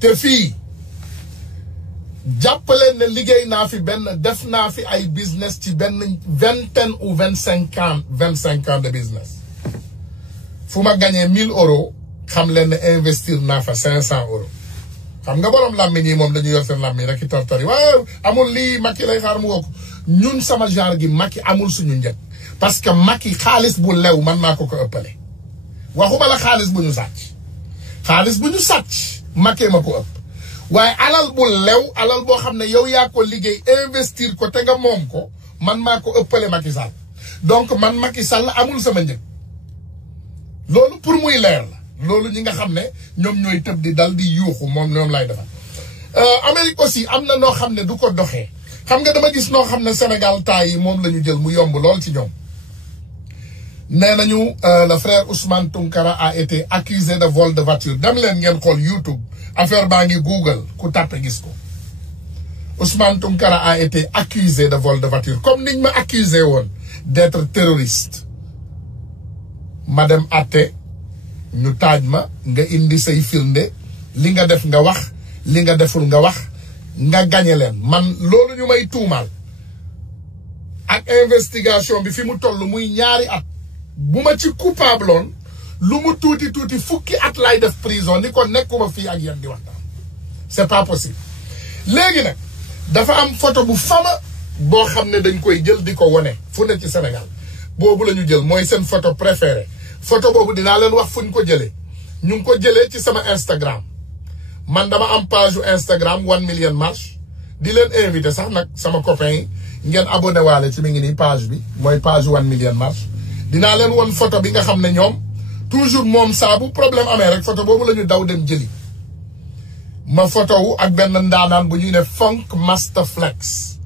te fii jàppaleen ne liggéey naa fi def naa fi ay business ci vingtaine ou 25 ans de business fu ma gagné 1000 euros xam leen ne investir naa fa 500 euros xam nga borom làmmiñ yi moom dañu yor seen làmmiñ rek i tartari waaw amul lii Macky lay xaar mu woo ko ñun sama genre gi Macky amul suñu njëg parce que Macky xaalis bu lew man maa ko ëppale waxuma la xaalis bu ñu sàcc Macky ma ko ëpp waaye alal bu lew alal boo xam ne yow yaa ko liggéey investir ko te nga moom ko man maa ko ëppale Macky Sall donc man Macky Sall amul sama njëg loolu pour muy leer la loolu ñi nga xam ne ñoom ñooy tëb di dal di yuuxu moom ñoom lay defal Amérique aussi am na noo xam ne du ko doxee xam nga dama gis noo xam ne Sénégal temps yi moom la ñu jël mu yomb lool ci ñoom nee nañu le frère Ousmane Tounkara a été accusé de vol de voiture dem leen ngeen xool YouTube affaire baa ngi Google ku tàppe gis ko Ousmane Tounkara a été accusé de vol de voiture comme niñ ma accusé woon d'être terroriste ma dem atte ñu taaj ma nga indi say firnde li nga def nga wax li nga deful nga wax nga gañe leen man loolu ñu may tuumaal ak investigation bi fi mu toll muy ñaari at bu ma ci coupable oon lu mu tuuti fukki at lay def prison ni ko nekkuma fii ak yéen di waxtaan c'est pas possible léegi nag dafa am photo bu fama boo xam ne dañ koy jël di ko wone fu ne ci Sénégal boobu la ñu jël mooy seen photo préféré photo boobu dinaa leen wax fu ñu ko jëlee ñu ngi ko jëlee ci sama Instagram man dama am page Instagram 1 million marche di leen invité sax nag sama copain yi ngeen abonné waale ci mi ngi nii page bi mooy page 1 million marche dinaa leen won photo bi nga xam ne ñoom toujours moom saa bu problème amee rek photo boobu la ñu daw dem jëli ma photo wu ak benn ndaanaan bu ñuy ne Funk Master Flex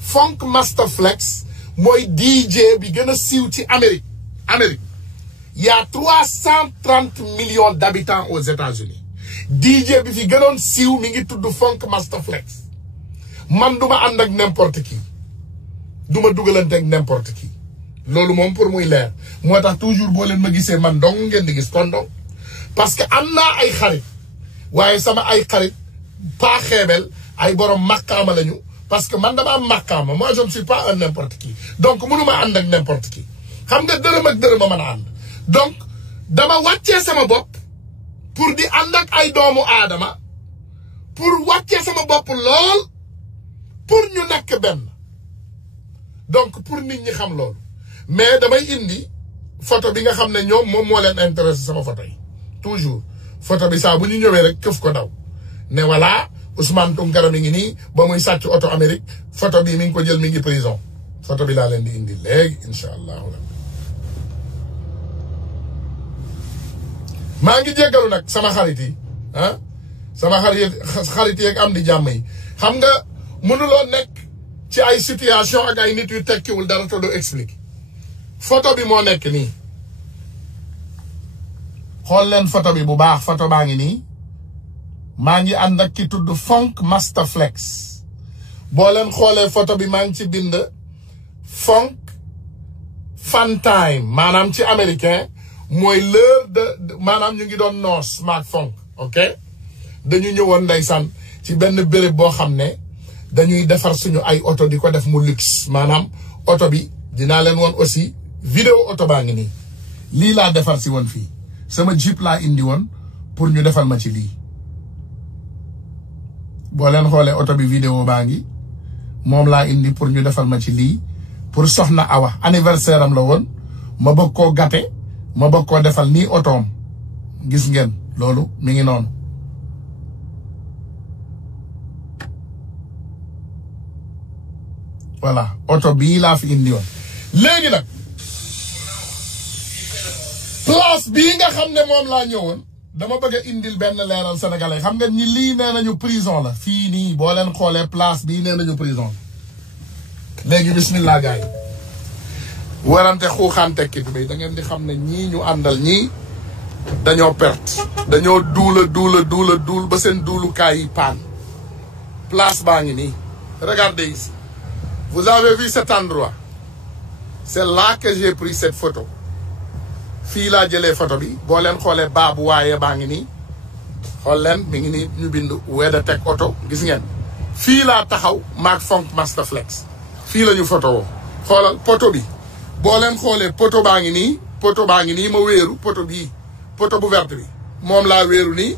Funk Master Flex mooy DJ bi gën a siiw ci Amérique il y a 330 millions d'habitants aux États-Unis DJ bi fi gënoon siiw mi ngi tudd Funk Master Flex man duma ànd ak n'importe qui duma dugalante ak n'importe qui loolu moom pour muy leer moo tax toujours boo leen ma gisee man dong ngeen di gis kon dong parce que am naa ay xarit waaye sama ay xarit pas xeebel ay borom màkkaama lañu parce que man dama am màkkaama moi je ne suis pas un n'importe qui donc mënuma ànd ak n'importe qui xam nga dërëm ak dërëm a mën a ànd donc dama wàccee sama bopp pour di ànd ak ay doomu aadama pour wàccee sama bopp lool pour ñu nekk benn donc pour nit ñi xam loolu mais damay indi photo bi nga xam ne ñoom moom moo leen intéressé sama photo yi toujours photo bi saa bu ñu ñëwee rek këf ko daw ne voilà Ousmane Tounkara mi ngi nii ba muy sàcc oto Amérique photo bi mi ngi ko jël mi ngi prison photo bi laa leen di indi léegi incha allahu rabbi maa ngi jéggalu nag sama xarit yi sama xarit yi ak am di jàmm yi xam nga mënuloo nekk ci ay situation ak ay nit yu tekkiwul dara te doo expliquer photo bi moo nekk nii xool leen photo bi bu baax photo baa ngi nii maa ngi ànd ak ki tudd Funk Master Flex boo leen xoolee photo bi maa ngi ci bind Funk Fun Time maanaam ci américain mooy l'heure de maanaam ñu ngi doon noos maak Funk ok dañu ñëwoon ndeysaan ci benn béréb boo xam ne dañuy defar suñu ay oto di ko def mu luxe maanaam oto bi dinaa leen woon aussi vidéo oto baa ngi nii lii laa defar si woon fii sama Jeep laa indi woon pour ñu defal ma ci lii boo leen xoolee oto bi vidéo baa ngi moom laa indi pour ñu defal ma ci lii pour soxna Awa anniversaire am la woon ma bëgg koo gâté ma bëgg koo defal nii otoom gis ngeen loolu mi ngi noonu voilà oto bii laa fi indi woon léegi nag place bii nga xam ne moom laa ñëwoon dama bëgg a indil benn leeral sénégalais xam nga ñi lii nee nañu prison la fii nii boo leen xoolee place bii nee nañu prison la léegi bismillah gars yi warante xuuxaan tekkit bi da ngeen di xam ne ñii ñu àndal ñii dañoo perte dañoo duul ba seen duulukaay yi paan place baa ngi nii regardez ici vous avez vu cet endroit c'est là que j'ai pris cette photo fii laa jëlee photo bi boo leen xoolee baabu waaye baa ngi nii xool leen mi ngi nii ñu bind Weda Tech Auto gis ngeen fii laa taxaw maak Funk Master Flex fii la ñu photo woo xoolal poto bi boo leen xoolee poto baa ngi nii ma wéeru poto bii poto bu verte bi moom laa wéeru nii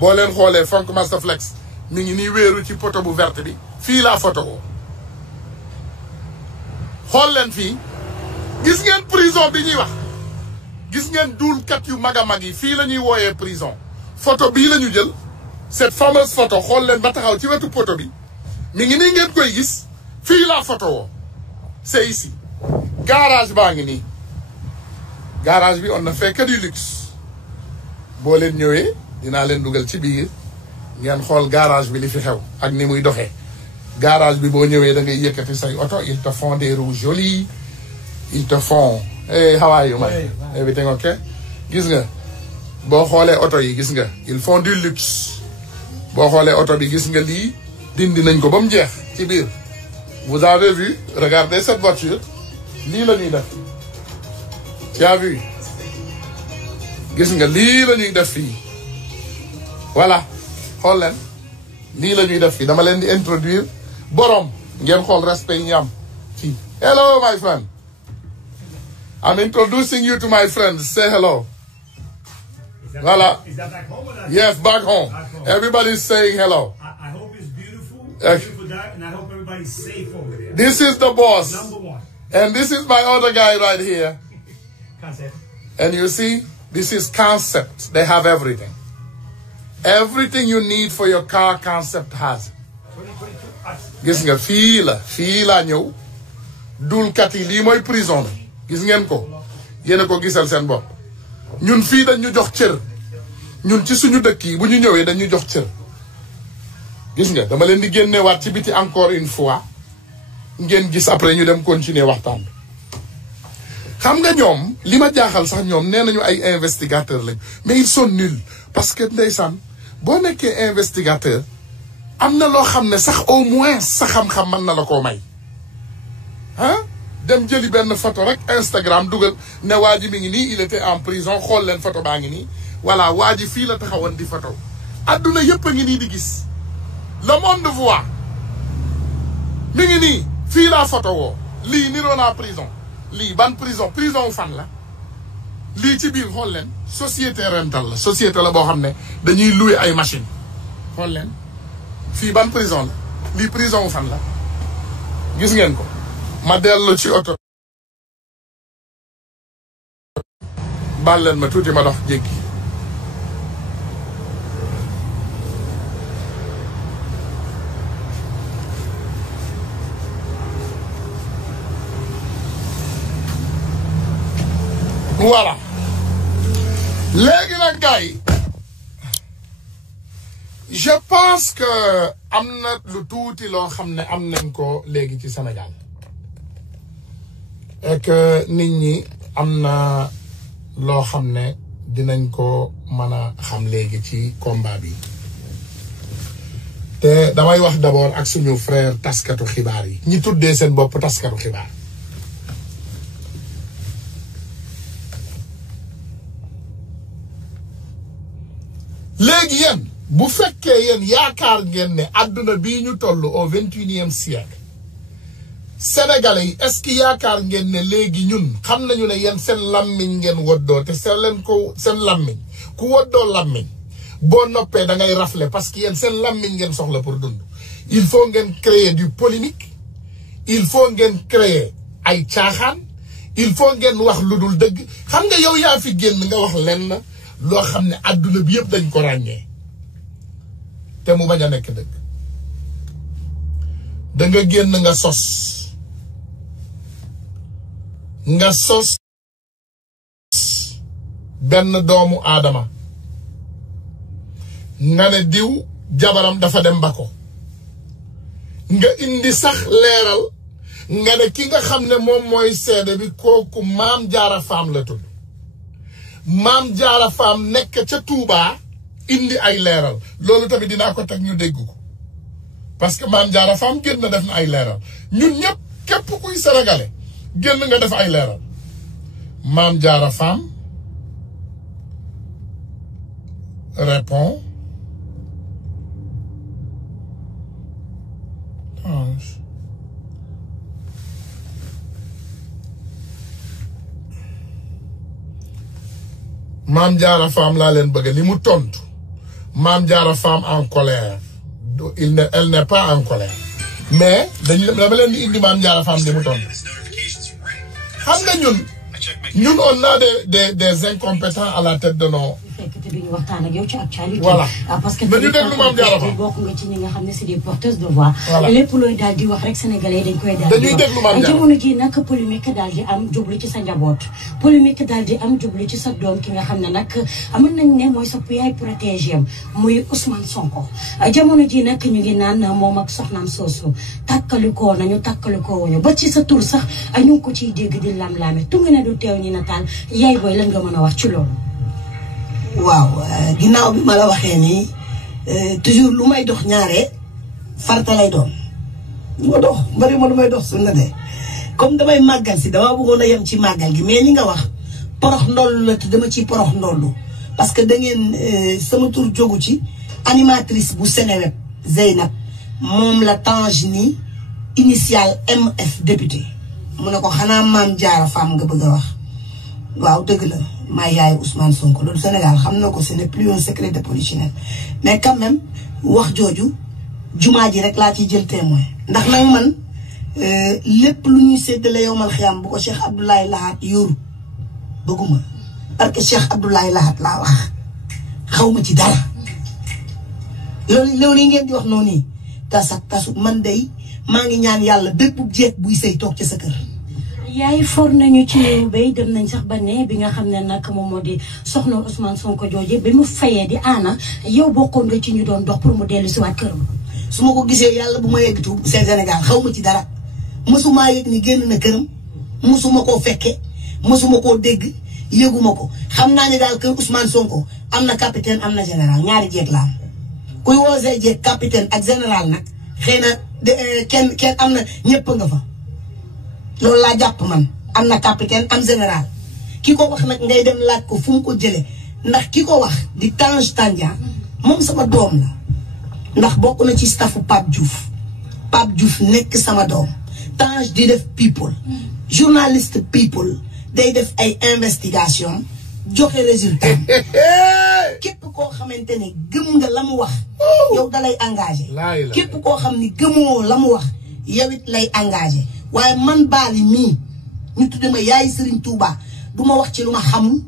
boo leen xoolee Funk Master Flex mi ngi nii wéeru ci poto bu verte bi fii laa photo woo xool leen fii gis ngeen prison bi ñuy wax gis ngeen duulkat yu mag a mag yi fii la ñuy wooyee prison photo bii la ñu jël cette fameuse photo xool leen ba taxaw ci wetu poto bi mi ngi nii ngeen koy gis fii laa photo woo c'est ici garage baa ngi nii garage bi on ne fait que du luxe boo leen ñëwee dinaa leen dugal ci biir ngeen xool garage bi li fi xew ak ni muy doxee garage bi boo ñëwee da ngay yëkkati say oto ils te font des roues jolies ils te font hey how are you man everything okay gis nga boo xoolee oto yi gis nga ils font du luxe boo xoolee oto bi gis nga lii dindi nañ ko ba mu jeex ci biir vous avez vu regardez cette voiture lii la ñuy def tu as vu gis nga lii la ñuy def fii voilà xool leen lii la ñuy def fii dama leen di introduire borom ngeen xool respect yi ñu am fii hello my friend I'm introducing you to my friends say hello voilà Is that back home or not? yes back home Back home. everybody's saying hello I hope it's beautiful, Okay. beautiful that, and I hope everybody's safe over there. this is the boss Number one. and this is my other guy right here Concept. and you see this is Concept they have everything you need for your car Concept has it 2022. gis nga fii laa ñëw dulkat yi lii mooy prison bi gis ngeen ko yéen a ko gisal seen bopp ñun fii dañu jox cër ñun ci suñu dëkk yi bu ñu ñëwee dañu jox cër gis nga dama leen di génnewaat ci biti encore une fois ngeen gis après ñu dem continuer waxtaan bi xam nga ñoom li ma jaaxal sax ñoom nee nañu ay investigateurs lañ mais ils sont nuls parce que ndeysaan boo nekkee investigateur am na loo xam ne sax au moins sa xam-xam mën na la koo may ah dem jëli benn photo rek Instagram dugal ne waa ji mi ngi nii il était en prison xool leen photo baa ngi nii voilà waa ji fii la taxawoon di photo adduna yëpp a ngi nii di gis le monde voit mi ngi nii fii laa photo woo lii niroo naa prison lii ban prison wu fan la lii ci biir xool leen société rental la société la boo xam ne dañuy louer ay machine xool leen fii ban prison la lii prison wu fan la gis ngeen ko ma dellu ci oto baal leen ma tuuti ma dox jéggi voilà léegi nag gars yi je pense que am na lu tuuti loo xam ne am nañ ko léegi ci Sénégal et que nit ñi am na loo xam ne dinañ ko mën a xam léegi ci combat bi te damay wax d'abord ak suñu frère taskatu xibaar yi ñi tuddee seen bopp taskatu xibaar léegi yéen bu fekkee yéen yaakaar ngeen ne àdduna bii ñu toll au 21e siècle sénégalais yi est-ce que yaakaar ngeen ne léegi ñun xam nañu ne yéen seen lammiñ ngeen woddoo te seen leen ko seen lammiñ ku woddoo lammiñ boo noppee da ngay rafle parce que yéen seen lammiñ ngeen soxla pour dund il faut ngeen créer du polémique il faut ngeen créer ay caaxaan il faut ngeen wax lu dul dëgg xam nga yow yaa fi génn nga wax lenn loo xam ne àdduna bi yëpp dañ ko ràññee te mu bañ a nekk dëgg da nga génn nga sos benn doomu aadama nga ne diw jabaram dafa dem ba ko nga indi sax leeral nga ne ki nga xam ne moom mooy seede bi kooku Maam Jaara Faam la tudd Maam Jaara Faam nekk ca Touba indi ay leeral loolu tamit dinaa ko teg ñu dégg ko parce que Maam Jaara Faam génn na def na ay leeral ñun ñëpp képp kuy sénégalais génn nga def ay leeral Maam Jaara Faam répond Mame Diarra Fam laa leen bëgg li mu tontu Mame Diarra Fam en colère elle n'est pas en colère mais dama leen di indi Mame Diarra Fam li mu tontu xam nga ñun on a des incompétents à la tête de nos. Voilà. Parce que bokk nga ci ñi nga xam ne c'est des porteuses de voix. lépp looy daal di wax rek sénégalais dañ koy daal di wax jamono ji nag polémique daal di am jublu ci sa njaboot polémique daal di am jublu ci sa doom ki nga xam ne nag amoon nañ ne mooy sa yaay protégé am muy Ousmane Sonko jamono ji nag ñu ngi naan moom ak soxnaam soosu takkalikoo nañu takkalikoo wuñu ba ci sa tur sax ñu ngi ko ciy dégg di lam-laame tunga ne du teew ñi nataal yaay booy lan nga mën a wax ci loolu. waaw ginnaaw bi ma la waxee nii toujours lu may dox ñaare farata lay doon lu ma dox bari ma lu may dox su na de comme damay màggal si dama bëggoon a yem ci màggal gi mais ni nga wax porox ndollu la te dama ciy porox ndollu parce que da ngeen sama tur jógu ci animatrice bu Seneweb Zeynab moom la Tange ni initial MF député mu ne ko xanaa Mame Diarra Fam nga bëgg a wax waaw dëgg la maa yaay Ousmane Sonko loolu Sénégal xam na ko ce n'est plus un secret de polichinelle mais quand même wax jooju jumaa ji rek laa ciy jël témoin ndax nag man lépp lu ñuy séddale yowmal xiyaam bu ko Cheikh Abdoulaye Lahat yoru bëgguma parce que Cheikh Abdoulaye Lahat laa wax xaw ma ci dara loolu yi ngeen di wax noonu nii tasu man day maa ngi ñaan yàlla bépp jeeg buy sëy toog ci sa kër. yaay for nañu ci réew bay dem nañ sax ba ne bi nga xam ne nag moom moo di soxna Ousmane Sonko jooje bi mu fayee di aana yow bokkoon nga ci ñu doon dox pour mu dellu si waat këram. su ma ko gisee yàlla bu ma yegg tuub seen Sénégal xaw ma ci dara mësumaa yëg ni génn na këram mësuma koo fekke mësuma koo dégg yëguma ko xam naa ne daal kër Ousmane Sonko am na capitaine am na général ñaari jeeg la am kuy woosee jeeg capitaine ak général nag xëy na kenn am na ñëpp nga fa. loolu laa jàpp man am na capitaine am général ki ko wax nag ngay dem laaj ko fu mu ko jëlee ndax ki ko wax di Tange Tandian moom sama doom la ndax bokk na ci staffu Pape Diouf nekk sama doom Tange di def people journaliste people day def ay investigation joxe résultat képp koo xamante ne gëm nga la mu wax yow dalay engagé képp koo xam ni gëmoo la mu wax yow it lay engagé waaye man Bally mii ñu tudde ma yaay Serigne Touba du ma wax ci lu ma xamul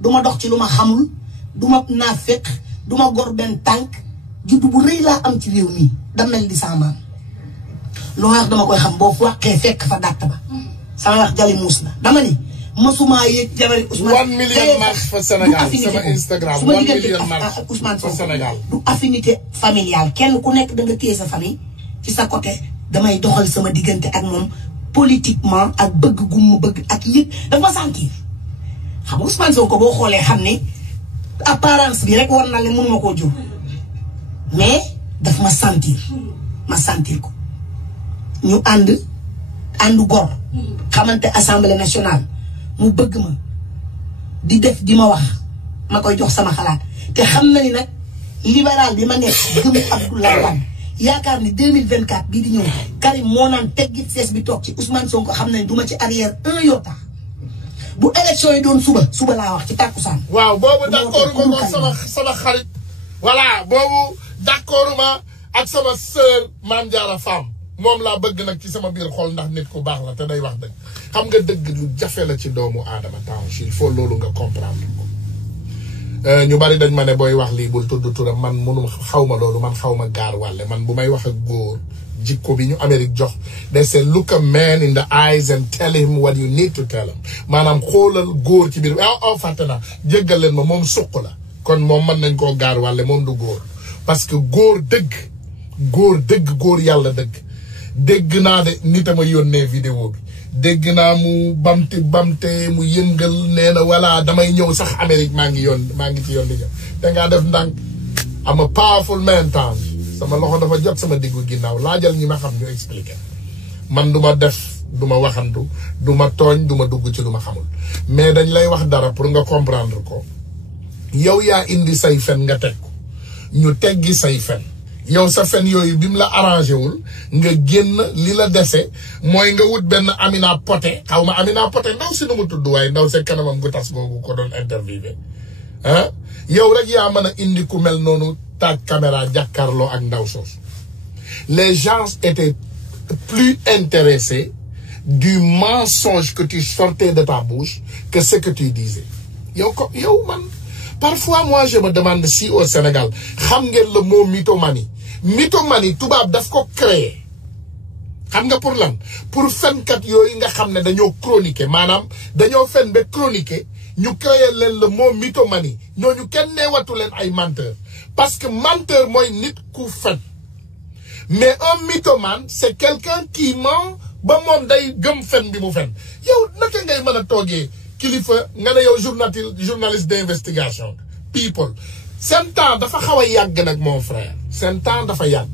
du ma dox ci lu ma xamul du ma naafeq du ma gor benn tànk juddu bu rëy laa am ci réew mii damel di sama maam lu ma wax dama koy xam boo wàqee fekk fa dàtt ba sama wax jali muus la dama ni masumaa yéeg jabari Ousmane 1 million marche fa Sénégal sama Instagram 1 million marche Ousmane fa Sénégal du affinité familiale kenn ku nekk da nga téye sa famille ci sa côté damay doxal sama diggante ak moom politiquement ak bëgg gu mu bëgg ak yëg dafa sentir xam nga Ousmane Sonko boo xoolee xam ne apparence bi rek war na leen mënuma koo jur mais daf ma sentir ko ñu àndu gor xamante assemblée nationale mu bëgg ma di def di ma wax ma koy jox sama xalaat te xam na ni nag libéral bi ma nekk gëm Abdoulaye Wade yaakaar ni 2024 bii di ñëw Karim moo naan teggit sees bi toog ci Ousmane Sonko xam nañ du ma ci arrière un iota bu élection yi doon suba laa wax ci tàkkusaan. waaw boobu d'accord ma ko sama xarit. voilà boobu d'accord ma ak sama sœur Mame Diarra Fam moom laa bëgg nag ci sama biir xol ndax nit ku baax la te day wax dëgg xam nga dëgg lu jafe la ci doomu aadama Tange il faut loolu nga comprendre ko. ñu bari dañ ma ne booy wax lii bul tudd turam man mënu xaw ma loolu man xaw ma gaar wàlle man bu may wax ak góor jikko bi ñu Amérique jox they say look a man in the eyes and tell him what you need to tell him maanaam xoolal góor ci biir fàtte naa jéggal leen ma moom suq la kon moom mën nañ koo gaar wàlle moom du góor parce que góor yàlla dëgg dégg naa de nit a ma yónnee vidéo bi dégg naa mu bamte mu yëngal nee na voilà damay ñëw sax Amérique maa ngi ci yoon di ñëw te ngaa def ndànk am a powerful man Tange sama loxo dafa jot sama diggu ginnaaw laajal ñi ma xam ñu expliqué man du ma def du ma waxantu du ma tooñ du ma dugg ci lu ma xamul mais dañ lay wax dara pour nga comprendre ko yow yaa indi say fen nga teg ko ñu teggi say fen yow sa fen yooyu bi mu la arrangé wul nga génn li la dese mooy nga wut benn Amina Poté xaw ma Amina Poté ndaw si nu mu tudd waaye ndaw see kanamam gu tas googu ko doon interviewé ah yow rek yaa mën a indi ku mel noonu taaj caméra jàkkaarloo ak ndaw soosu. Les gens étaient plus intéressés du mensonge que tu sortais de ta bouche que ce que tu disais. Yow man parfois moi je me demande si au Sénégal xam ngeen le mot mythomanie. Mythomanie tubaab daf ko créer xam nga pour lan pour fenkat yooyu nga xam ne dañoo chroniquer maanaam dañoo fen ba chroniquer ñu créer leen le mot mythomanie ñooñu kenn neewatu leen ay menteur parce que menteur mooy nit ku fen mais un mythomane c'est quelqu'un qui ment ba moom day gëm fen bi mu fen yow naka ngay mën a toogee kilifa nga ne yow journaliste d'investigation people seen temps dafa xaw a yàgg nag mon frère seen temps dafa yàgg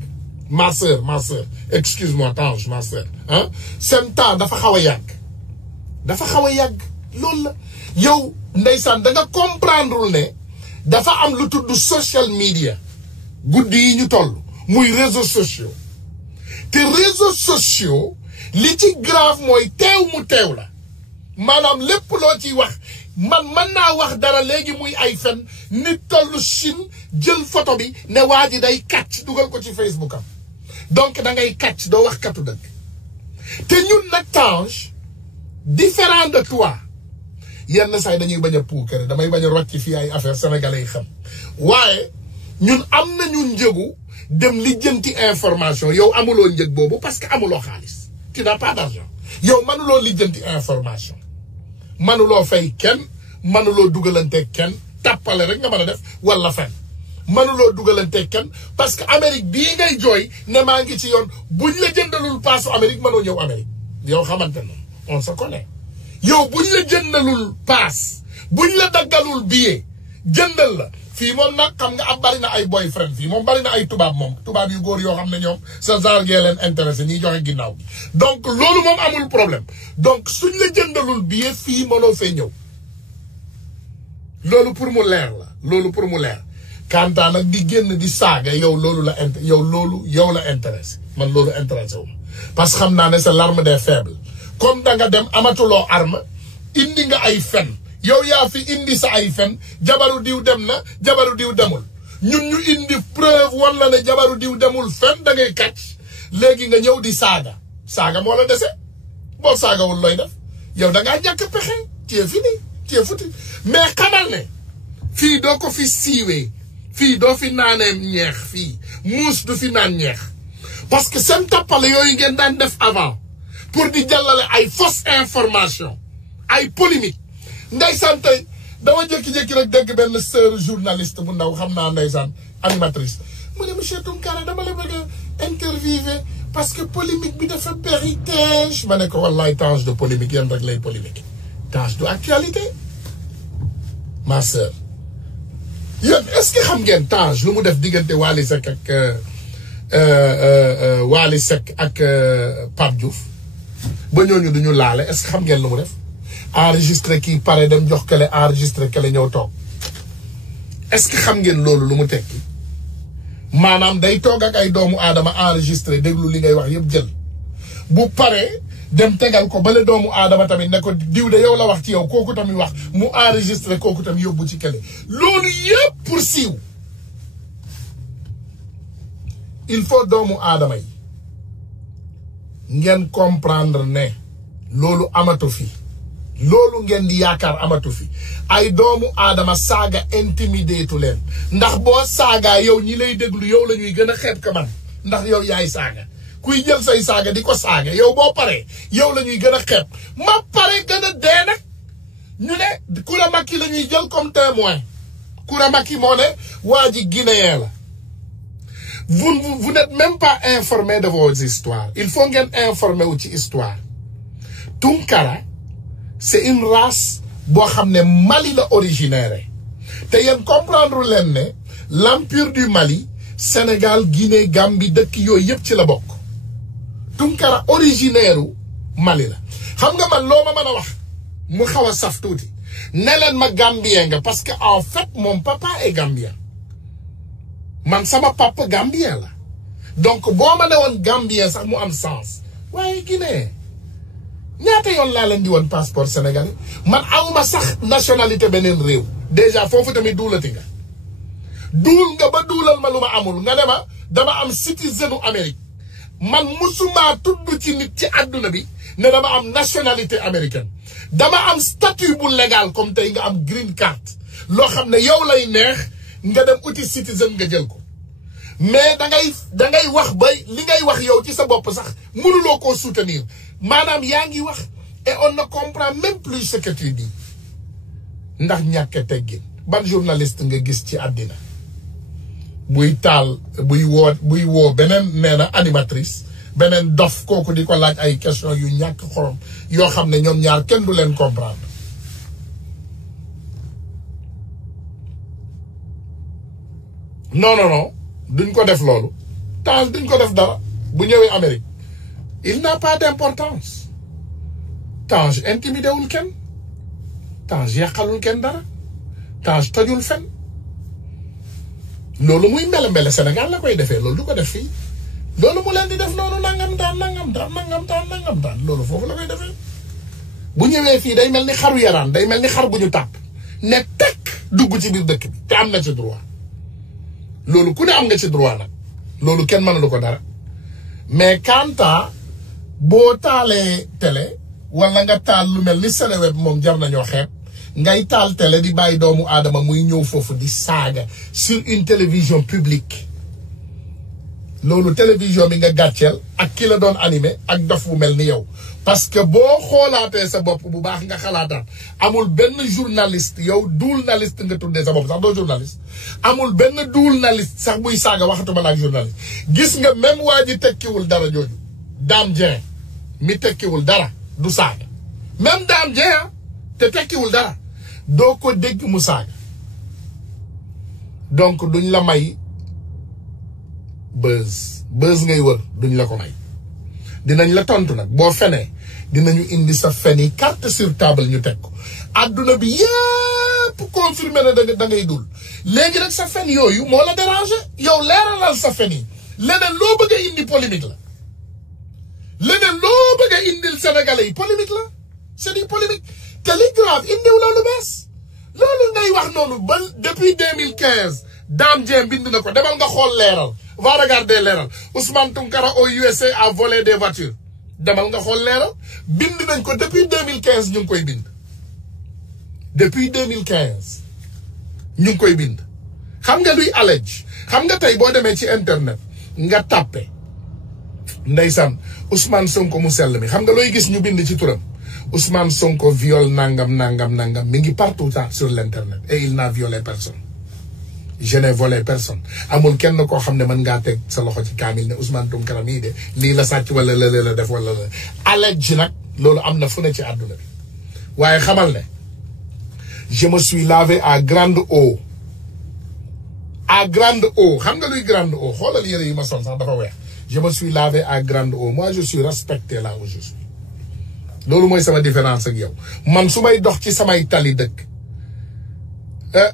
ma sœur excuse-moi Tange ma sœur ah seen temps dafa xaw a yàgg loolu la yow ndeysaan da nga comprendre ne dafa am lu tudd social media guddi yi ñu toll muy réseaux sociaux te réseaux sociaux li ci grave mooy teew la maanaam lépp loo ciy wax man naa wax dara léegi muy ay fen nit tollu Chine jël photo bi ne waa ji day kàcc dugal ko ci Facebook am donc da ngay kàcc doo wax katu dëgg te ñun nag Tange différent de toi yenn saa yi dañuy bañ a puukare damay bañ a rocc fii ay affaire sénégalais yi xam waaye ñun am nañu njëgu dem lijjanti information yow amuloo njëg boobu parce que amuloo xaalis tu n'as pas d'argent yow mënuloo lijjanti information mënuloo fay kenn mënuloo dugalante kenn tàppale rek nga mën a def wala fen mënuloo dugalante kenn parce que Amérique bii ngay jooy ne maa ngi ci yoon buñ la jëndalul paasu Amérique mënoo ñëw Amérique yow xamante na on se connaît yow buñ la jëndalul paas buñ la daggalul billet jëndal la fii moom nag xam nga ab bari na ay boyfriend fii moom bari na ay tubaab yu góor yoo xam ne ñoom sa genre gee leen intéressé ñiy joxe ginnaaw donc loolu moom amul problème donc suñ la jëndalul billet fii mënoo fee ñëw loolu pour mu leer kantaa nag di génn di saaga yow loolu la intéressé man loolu intéressé wu ma parce que xam naa ne c'est l'arme des faibles comme da nga dem amatuloo arme indi nga ay fen yow yaa fi indi sa ay fen jabaru diw dem na jabaru diw demul ñun ñu indi preuve wan la ne jabaru diw demul fen da ngay kàcc léegi nga ñëw di saaga moo la dese boo saagawul looy def yow da ngaa ñàkk pexe tu es foutu mais xamal ne fii doo ko fi siiwee fii doo fi naanee ñeex fii muus du fi naan ñeex parce que seen tappale yooyu ngeen daan def avant pour di jàllale ay fausse information ay polémique ndeysaan tey dama jékki-jékki rek dégg benn sœur journaliste bu ndaw xam naa ndeysaan animatrice mu ne monsieur Tounkara dama la bëgg a interviewer parce que polémique bi dafa bëri Tange ma ne ko wallaay Tange de polémique yéen rek lay polémique Tange de actualité ma sœur yéen est-ce que xam ngeen Tange lu mu def diggante Wally Seck ak Pape Diouf ba ñooñu duñu laale est-ce que xam ngeen lu mu def enregistré kii pare dem jox kale enregistré kale ñëw toog est-ce que xam ngeen loolu lu mu tekki maanaam day toog ak ay doomu aadama enregistré déglu li ngay wax yëpp jël bu pare dem tegal ko bale doomu aadama tamit ne ko diw de yow la wax ci yow kooku tamit wax mu enregistré kooku tamit yóbbu ci kale loolu yëpp pour siiw il faut doomu aadama yi ngeen comprendre ne loolu amatu fi loolu ngeen di yaakaar amatu fi ay doomu aadama saaga intimideetu leen ndax boo saagaa yow ñi lay déglu yow la ñuy gën a xeeb ka man ndax yow yaay saaga kuy jël say saaga di ko saaga yow boo paree yow la ñuy gën a xeeb ma pare gën a dee nag ñu ne Coura Macky la ñuy jël comme témoin Coura Macky moo ne waa ji guinéen la vous n'êtes même pas informé de vos histoires il faut ngeen informé wu ci histoire Tounkara c'est une race boo xam ne Mali la originaire te yéen comprendre leen ne l'empire du Mali Sénégal Guinée Gambie dëkk yooyu yëpp ci la bokk Tounkara originaire u Mali la xam nga man loo ma mën a wax mu xaw a saf tuuti ne leen ma Gambien nga parce que en fait mon papa est Gambien man sama papa Gambien la donc boo ma ne woon Gambien sax mu am sens waaye Guinée ñaata yoon laa leen di woon passeport sénégalais man awma sax nationalité beneen réew déjà foofu tamit duulati nga duul nga ba duulal ma lu ma amul nga ne ma dama am citizen u Amérique man musuma tudd ci nit ci àdduna bi ne dama am nationalité américaine dama am statut bu légal comme tey nga am green card loo xam ne yow lay neex nga dem uti citizen nga jël ko mais da ngay wax ba li ngay wax yow ci sa bopp sax mënuloo koo soutenir maanaam yaa ngi wax et on ne comprend même plus ce que tu dis ndax ñàkk teggin ban journaliste nga gis ci àddina buy taal buy woo beneen nee na animatrice beneen dof kooku di ko laaj ay question yu ñàkk xorom yoo xam ne ñoom ñaar kenn du leen comprendre non duñ ko def loolu Tange duñ ko def dara bu ñëwee Amérique il n'a pas d'importance Tange intimidé wul kenn Tange yàqalul kenn dara Tange tojul fen loolu muy mbele Sénégal la koy defee loolu du ko def fii loolu mu leen di def noonu nangam taan loolu foofu la koy defee bu ñëwee fii day mel ni xaru yaraan day mel ni xar bu ñu tàpp ne tekk dugg ci biir dëkk bi te am na ci droit loolu ku ne am nga ci droit nag loolu kenn mënalu ko dara mais kanta boo taalee télé wala nga taal lu mel ni Seneweb moom jar nañoo xeeb ngay taal télé di bàyyi doomu aadama muy ñëw foofu di saaga sur une télévision publique loolu télévision bi nga gàcceel ak ki la doon animé ak dof bu mel ni yow parce que boo xoolaatee sa bopp bu baax nga xalaataat amul benn journaliste yow journaliste nga tuddee sa bopp sax doo journaliste amul benn journaliste sax buy saaga waxatuma la ak journaliste gis nga même waa ji tekkiwul dara jooju Dame Dieng mi tekkiwul dara du saaga même Dame Dieng te tekkiwul dara doo ko dégg mu saaga donc duñ la may buzz ngay wër duñ la ko may dinañ la tontu nag boo fenee dinañu indi sa fen yi carte sur table ñu teg ko adduna bi yépp confirmé na da ngay dul léegi nag sa fen yooyu moo la déranger yow leeralal sa fen yi leneen loo bëgg a indi polémique la leneen loo bëgg a indil sénégalais yi polémique la c'est du polémique te li grave indiw la lu bees loolu ngay wax noonu ba depuis 2015 Dame Dieng bind na ko demal nga xool leeral va regarder leeral Ousmane Tounkara au USA a volé des voitures demal nga xool leeral bind nañ ko depuis 2015 ñu ngi koy bind depuis 2015 ñu ngi koy bind xam nga luy allège xam nga tey boo demee ci internet nga tàppe ndeysaan Ousmane Sonko mu sell mi xam nga looy gis ñu bind ci turam Ousmane Sonko viol nangam mi ngi partout sur l'internet et il n'a violé personne je n'ai volé personne amul kenn koo xam ne mën ngaa teg sa loxo ci kaamil ne Ousmane Tounkara mii de lii la sàcc wala la def wala la allège nag loolu am na fu ne ci àdduna bi waaye xamal ne je me suis lavé à grande eau xam nga luy grande eau xoolal yére yi ma sol sax dafa weex je me suis lavé à grande eau moi je suis respecté là où je suis loolu mooy sama différence ak yow man su may dox ci samay tali dëkk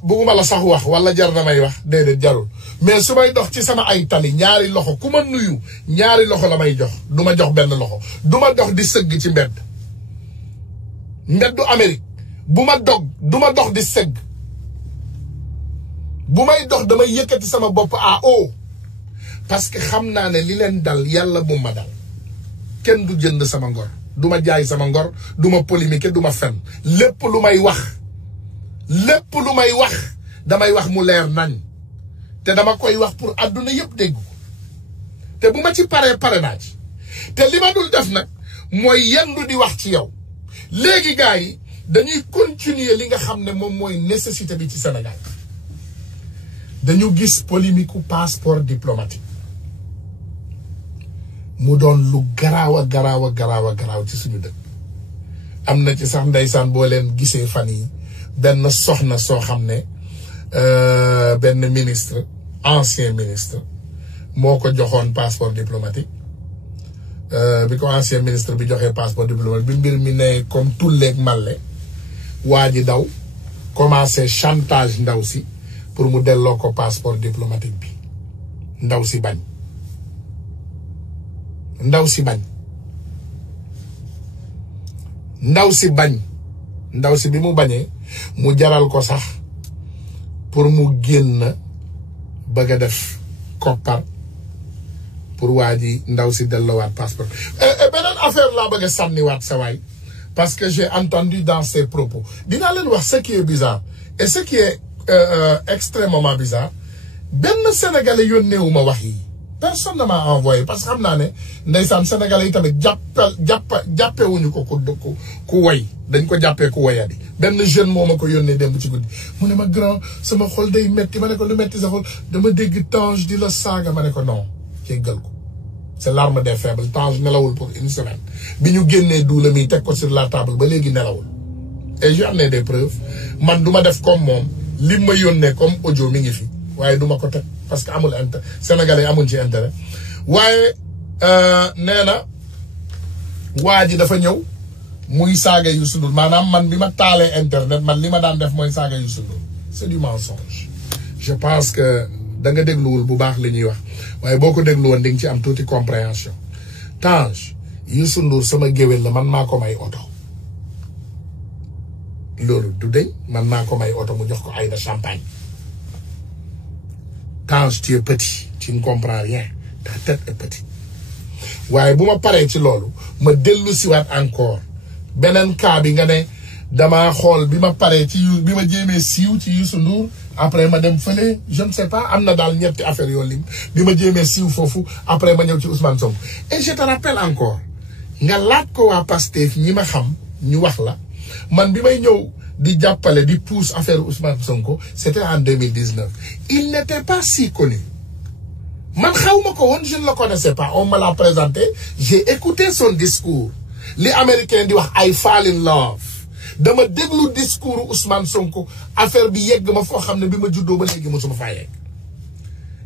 bugguma la sax wax wala jar na may wax déedéet jarul mais su may dox ci sama ay tali ñaari loxo ku ma nuyu ñaari loxo la may jox du ma jox benn loxo du ma dox di sëgg ci mbeddu Amérique bu ma dox di sëgg bu may dox damay yëkkati sama bopp à haut parce que xam naa ne li leen dal yàlla bu ma dal kenn du jënd sama ngor du ma jaay sama ngor du ma polémique du ma fen lépp lu may wax damay wax mu leer nañ te dama koy wax pour àdduna yëpp dégg ko te bu ma ci pare naa ci te li ma dul def nag mooy yendu di wax ci yow léegi gars yi dañuy continuer li nga xam ne moom mooy nécessité bi ci Sénégal dañu gis polémique u passeport diplomatique mu doon lu garaaw ci suñu dëkk am na ci sax ndeysaan boo leen gisee fan yi benn soxna soo xam ne benn ministre ancien ministre moo ko joxoon passeport diplomatique bi ko ancien ministre bi joxee passeport diplomatique bi mbir mi ne comme tulleeg màlle waa ji daw commencé chantage ndaw si pour mu delloo ko passeport diplomatique bi ndaw si bañ ndaw si bi mu bañee mu jaral ko sax pour mu génn bëgg a def koppar pour waa ji ndaw si delloowaat passeport. beneen affaire laa bëgg a sànniwaat sa waay parce que j'ai entendu dans ses propos dinaa leen wax ce qui est bizarre et ce qui est extrêmement bizarre benn sénégalais yónnee wu ma wax yi personne ne m'a envoyé parce que xam naa ne ndeysaan sénégalais yi tamit jàppewuñu ko ku way dañ ko jàppee ku wayadi benn jeune moo ma ko yónnee démb ci guddi mu ne ma grand sama xol day metti ma ne ko lu metti sa xol dama dégg Tange di la saaga ma ne ko non jéggal ko c'est l'arme des faibles Tange nelawul pour une semaine bi ñu génnee duula mi teg ko sur la table ba léegi nelawul et j'en ai des preuves man du ma def comme moom li ma yónnee comme audio mi ngi fi waaye du ma ko teg parce que amul intérêt sénégalais amuñ ci intérêt waaye nee na waa ji dafa ñëw muy saaga Youssou Ndour maanaam man bi ma taalee internet man li ma daan def mooy saaga Youssou Ndour c'est du mensonge je pense que da nga dégluwul bu baax li ñuy wax waaye boo ko déglu woon di nga ci am tuuti compréhension Tange Youssou Ndour sama géwél la man maa ko may oto loolu du deñ man maa ko may oto mu jox ko ay de champagne Tange tu es petit tu ne comprends rien ta tête est petite waaye bu ma paree ci loolu ma dellu siwaat encore beneen cas bi nga ne dama xool bi ma paree ci bi ma jéemee siiw ci Youssou Ndour après ma dem fële je ne sais pas am na daal ñetti affaire yoo lim bi ma jéemee siiw foofu après ma ñëw ci Ousmane Sonko et je te rappelle encore nga laaj ko waa Pastef ñi ma xam ñu wax la man bi may ñëw di jàppale di pousse affaire Ousmane Sonko c'était en 2019 il n'était pas si connu man xawma ko woon je ne le connaissais pas on me l'a présenté j'ai écouté son discours li américain di wax I fall in love dama déglu discours Ousmane Sonko affaire bi yegg ma foo xam ne bi ma juddoo ba léegi mosuma faa yegg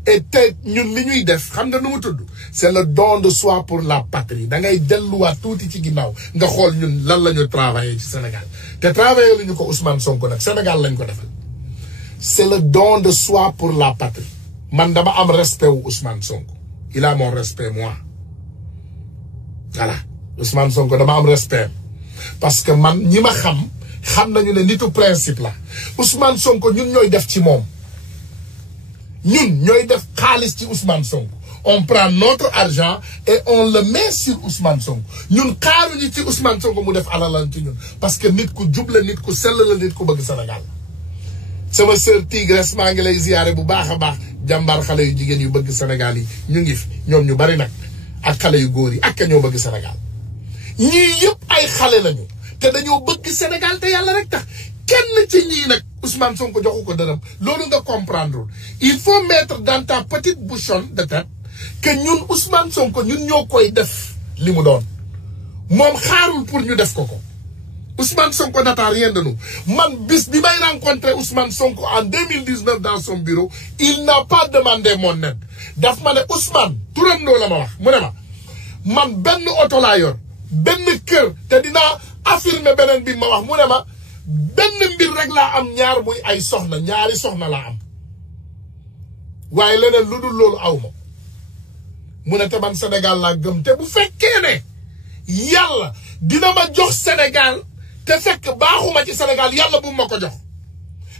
et te ñun li ñuy def xam nga nu mu tudd c'est le don de soi pour la patrie da ngay delluwaat tuuti ci ginnaaw nga xool ñun lan la ñu travailler ci Sénégal te travailler lu ñu ko Ousmane Sonko nag Sénégal lañ ko defal c'est le don de soi pour la patrie man dama am respect wu Ousmane Sonko il a mon respect moi voilà Ousmane Sonko dama am respect parce que man ñi ma xam nañu ne nitu principe la Ousmane Sonko ñun ñooy def ci moom ñun ñooy def xaalis ci Ousmane Sonko on prend notre argent et on le met sur Ousmane Sonko ñun xaaruñu ci Ousmane Sonko mu def alalan ci ñun parce que nit ku jub la nit ku sell la nit ku bëgg Sénégal sama sœur Tigresse maa ngi lay ziyaare bu baax a baax jàmbaar xale yu jigéen yu bëgg Sénégal yi ñu ngi fi ñoom ñu bari nag ak xale yu góor yi ak ñoo bëgg Sénégal ñii yëpp ay xale lañu te dañoo bëgg Sénégal te yàlla rek tax kenn ci ñii nag Ousmane Sonko joxu ko dërëm loolu nga comprendre il faut mettre dans ta petite bouchon de tête que ñun Ousmane Sonko ñun ñoo koy def li mu doon moom xaarul pour ñu def ko ko Ousmane Sonko n'attend rien de nous man bis bi may rencontré Ousmane Sonko en 2019 dans son bureau il n'a pas demandé mon aide daf ma ne Ousmane turandoo la ma wax mu ne ma man benn oto laa yor benn kër te dinaa affirmer beneen bi ma wax mu ne ma benn mbir rek laa am ñaar muy ay soxna ñaari soxna laa am waaye leneen lu dul loolu aw ma mu ne te man Sénégal laa gëm te bu fekkee ne yàlla dina ma jox Sénégal te fekk baaxuma ci Sénégal yàlla bu ma ko jox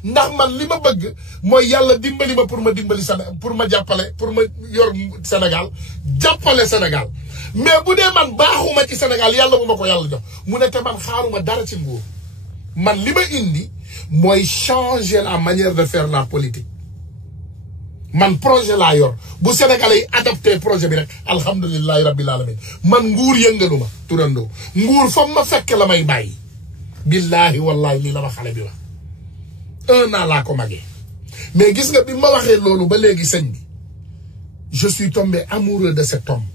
ndax man li ma bëgg mooy yàlla dimbali ma pour ma dimbali Sénégal pour ma jàppale pour ma yor Sénégal jàppale Sénégal mais bu dee man baaxuma ci Sénégal yàlla bu ma ko yàlla jox mu ne te man xaaruma dara ci nguur man li ma indi mooy changer la manière de faire la politique man projet laa yor bu Sénégalais yi adopté projet bi rek alhamdulilahi rabbil alamin man nguur yëngaluma turandoo nguur foog ma fekk la may bàyyi billahi wallahi lii la ma xale bi wax 1 an laa ko magee mais gis nga bi ma waxee loolu ba léegi sëñ bi je suis tombé amoureux de cet homme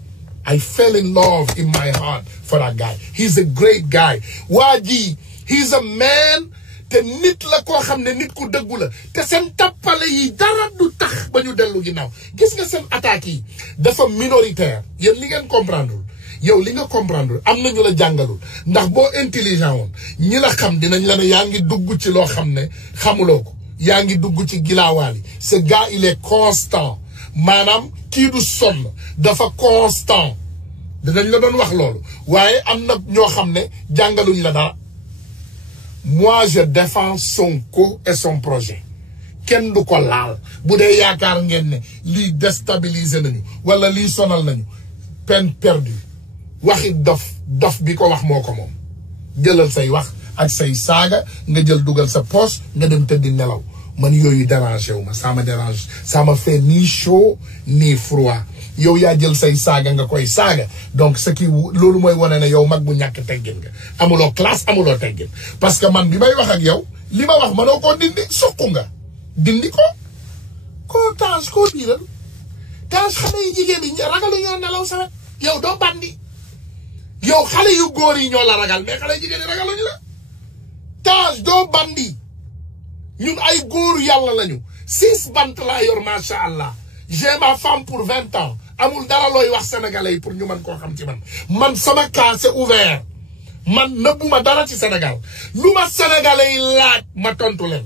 I fell in love in my heart for that guy he's a great guy waa ji he's a man te nit la koo xam ne nit ku dëggu la te seen tappale yi dara du tax ba ñu dellu ginnaaw gis nga seen attaques yi dafa minoritaire yéen li ngeen comprendre yow li nga comprendre am na ñu la jàngalul ndax boo intelligent woon ñi la xam dinañ la ne yaa ngi dugg ci loo xam ne xamuloo ko yaa ngi dugg ci gilaawaali ce gars il est constant maanaam kii du sonn dafa constant dinañ la doon wax loolu waaye am na ñoo xam ne jàngaluñ la dara moi je défends Sonko et son projet kenn du ko laal bu dee yaakaar ngeen ne lii déstabiliser nañu wala lii sonal nañu peine perdue waxi dof bi ko wax moo ko moom jëlal say wax ak say saaga nga jël dugal sa poche nga dem tëddi nelaw man yooyu dérangé wu ma ça me dérange ça me fait ni chaud ni froid yow yaa jël say saaga nga koy saaga donc ce qui loolu mooy wane ne yow mag bu ñàkk teggin nga amuloo classe amuloo teggin parce que man bi may wax ak yow li ma wax mënoo koo dindi suqu nga dindi ko koo Tange koo biiral Tange xale yi jigéen yi ragalu ñoo nelaw sawet yow doo bandi yow xale yu góor yi ñoo la ragal mais xale yu jigéen yi ragaluñu la Tange doo bandi ñun ay góor yàlla lañu 6 bant laa yor macha allah j'ai ma femme pour 20 ans amul dara looy wax sénégalais yi pour ñu mën koo xam ci man sama cas c'est ouvert man nëbbuma dara ci Sénégal lu ma sénégalais yi laaj ma tontu leen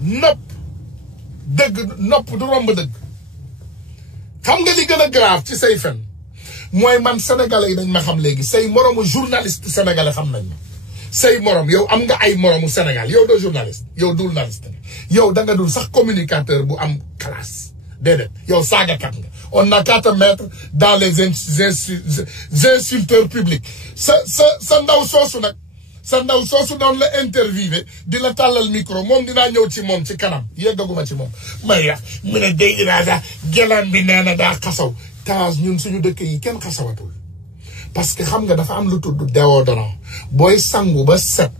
nopp dëgg nopp du romb dëgg xam nga li gën a grave ci say fen mooy man sénégalais yi dañ ma xam léegi say moromu journaliste sénégalais xam nañ ma say morom yow am nga ay moromu Sénégal yow doo journaliste yow dul journaliste yow da nga dul sax communicateur bu am classe déedéet yow saagakat nga on n'a qu'à te mettre dans les insulteurs publics sa ndaw soosu nag sa ndaw soosu doon la interviewé di la tàllal micro moom dinaa ñëw ci moom ci kanam yeggaguma ci moom may wax mu ne dégg naa sax gelam bi nee na daa xasaw Tange ñun suñu dëkk yi kenn xasawatul parce que xam nga dafa am lu tudd déodorant booy sangu ba set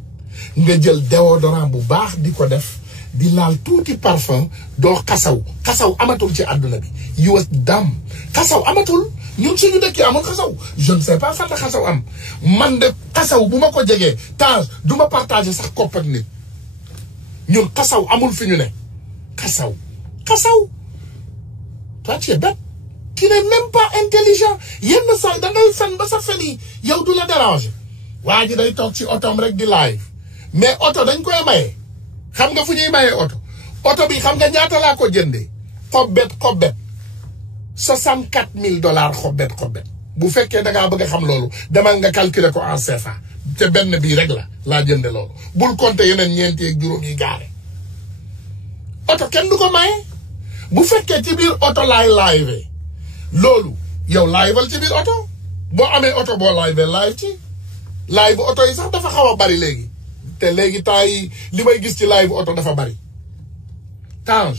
nga jël déodorant bu baax di ko def di laal tuuti parfum doo xasaw amatul ci àdduna bi US dam xasaw amatul ñun suñu dëkk yi amul xasaw je ne sais pas fan la xasaw am man de xasaw bu ma ko jegee Tange du ma partager sax kopp ak nit ñun xasaw amul fi ñu ne xasaw toi tu es bête tu n'es même pas intelligent yenn saa da ngay fen ba sa fen yi yow du la déranger waa ji day toog ci otom rek di live mais oto dañ koy maye xam nga fu ñuy maye oto bi xam nga ñaata laa ko jëndee xobbet $64,000 xobbet bu fekkee da ngaa bëgg a xam loolu demal nga calculer ko en CFA te benn bii rek laa jënde loolu bul compter yeneen ñeenti ak juróom yi gaare oto kenn du ko maye bu fekkee ci biir oto laay live loolu yow liveal ci biir oto boo amee oto boo live ci live oto yi sax dafa xaw a bari léegi te léegi temps yi li may gis ci live oto dafa bari Tange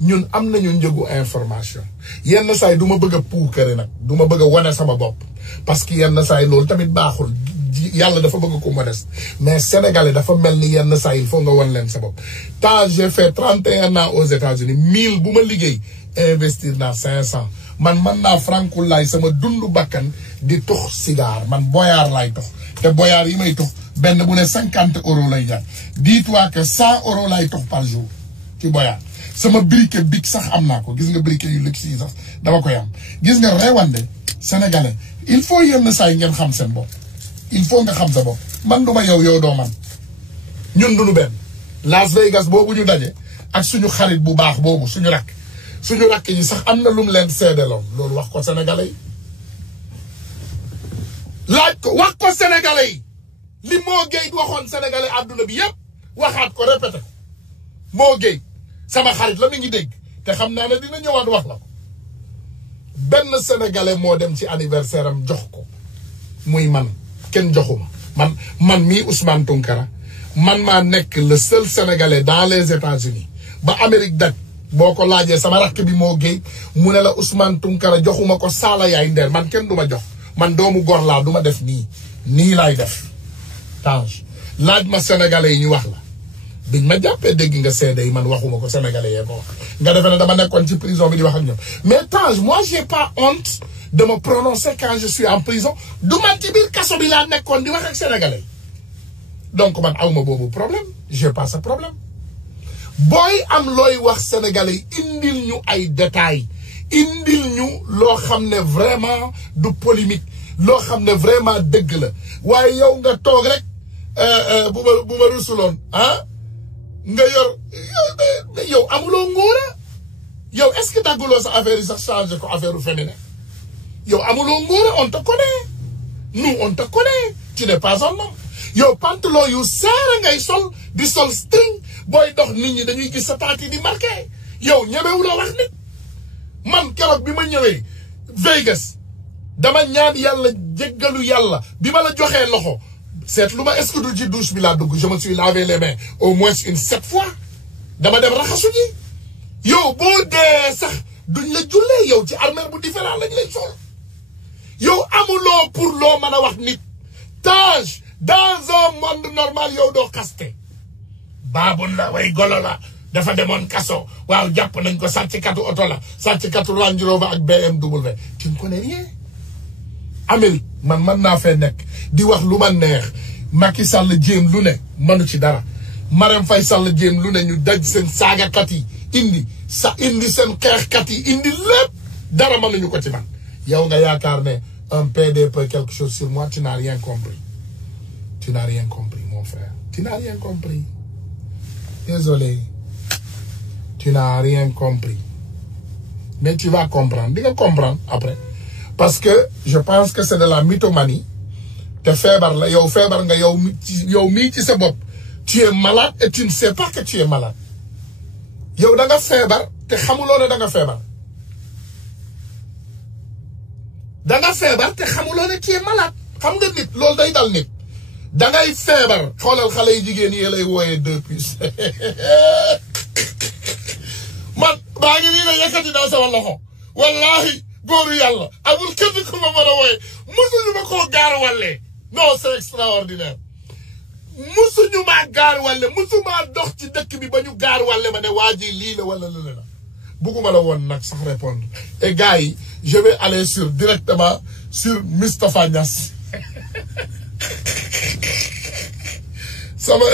ñun am nañu njëgu information yenn saa yi du ma bëgg a puukare nag du ma bëgg a wane sama bopp parce que yenn saa yi loolu tamit baaxul yàlla dafa bëgg ko modeste mais sénégalais dafa mel ni yenn saa yi il faut nga wan leen sa bopp Tange j'ai fait 31 ans aux États-Unis 1000 bu ma liggéey investir naa 500 man naa frankulaay sama dundu bakkan di tux cigare man boyaar laay tux te boyaar yi may tux benn bu ne 50 € lay jar dis-toi que 100 € lay tux par jour ci boyaar sama briquet big sax am naa ko gis nga briquet yu luxe yi sax dama koy am gis nga reewande sénégalais il faut yenn saa yi ngeen xam seen bopp il faut nga xam sa bopp man duma yow doo man ñun duñu benn Las Vegas boobu ñu daje ak suñu xarit bu baax boobu suñu rakk yi sax am na lu mu leen seedeloon loolu wax ko sénégalais yi wax ko sénégalais yi li moo géey waxoon sénégalais àdduna bi yépp waxaat ko répété ko moo géey sama xarit la mi ngi dégg te xam naa ne dina ñëwaat wax la ko benn sénégalais moo dem ci anniversaire am jox ko muy man kenn joxuma man mii Ousmane Tounkara man maa nekk le seul sénégalais dans les États-Unis ba Amérique daj boo ko laajee sama rakk bi moo géey mu ne la Ousmane Tounkara joxuma ko saala yaay ndeer man kenn du ma jox man doomu gor laa du ma def nii laay def Tange laaj ma sénégalais yi ñu wax la biñ ma jàppee dégg nga seede yi man waxuma ko sénégalais yee ko wax nga defee ne dama nekkoon ci prison bi di wax ak ñoom mais Tange moi j'ai pas honte de me prononcer quand je suis en prison du man ci biir kaso bi laa nekkoon di wax ak sénégalais donc man awma boobu problème j'ai pas ce problème booy am looy wax sénégalais indil ñu ay détails indil ñu loo xam ne vraiment du polémique loo xam ne vraiment dëgg la waaye yow nga toog rek bu ma rusuloon nga yor yow amuloo ngóora yow est-ce que dagguloo sa affaire yi sax changé ko affaire féminin yow amuloo ngóora on te connaît nous on te connaît tu n'es pas un homme yow pantalon yu seere ngay sol di sol string booy dox nit ñi dañuy gis sa taat yi di marqué yow ñemewu la wax nit man keroog bi ma ñëwee Vegas dama ñaan yàlla jéggalu yàlla bi ma la joxee loxo seetlu ma est-ce que du ci douche bi laa dugg je me suis lavé les mains au moins une 7 fois dama dem raxasu ji yow boo dee sax duñ la jullee yow ci armère bu différent lañ lay sol yow amuloo pour loo mën a wax nit Tange dans un monde normal yow doo xaste baabun la way golo la dafa demoon kaso waaw jàpp nañ ko sàcckatu oto la sàcckatu Range Rover ak BMW tu ne connais rien Amérique man mën naa fee nekk di wax lu ma neex Macky Sall jéem lu ne mënu ci dara Marème Faye Sall jéem lu ne ñu daj seen saagakat yi indi seen xeexkat yi indi lépp dara mënuñu ko ci man yow nga yaakaar ne un PDP quelque chose sur moi tu n'as rien compris tu n'as rien compris mon frère tu n'as rien compris désolé tu n'as rien compris mais tu vas comprendre di nga comprendre après parce que je pense que c'est de la mythomanie te feebar la yow feebar nga yow mii ci sa bopp tu es malade et tu ne sais pas que tu es malade yow da nga feebar te xamuloo ne da nga feebar da nga feebar te xamuloo ne tu es malade xam nga nit loolu day dal nit da ngay feebar xoolal xale yu jigéen yi lay wooyee 2 plus man baa ngi nii ne yëkkati naa sama loxo wallahi góoru yàlla amul kenn ku ma mën a wooye musuñu ma koo gaar wàllee non c'est extraordinaire musuñu maa gaar wàlle musuma dox ci dëkk bi ba ñu gaar wàlle ma ne waa ji lii la wala lële la bugguma la woon nag sax répondre et gars yi je vais aller directement sur Moustapha Niasse sama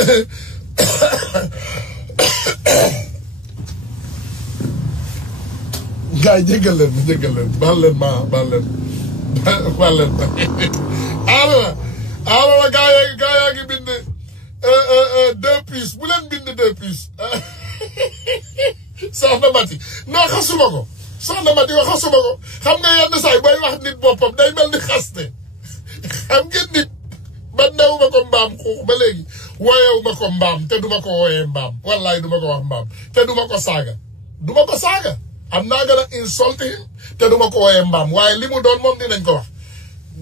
gars yi jéggal leen baal leen ma alors gaa yaa ngi bind 2 plus bu leen bind 2 plus soxna Mati non xasuma ko soxna Mati ko xasuma ko xam nga yenn saa yi booy wax nit boppam day mel ni xaste xam ngeen nit ba new ma ko mbaam xuux ba léegi wooyewu ma ko mbaam te duma ko wooyee mbaam wallaay duma ko wax mbaam te duma ko saaga am naa gën a insulté te duma ko wooyee mbaam waaye li mu doon moom dinañ ko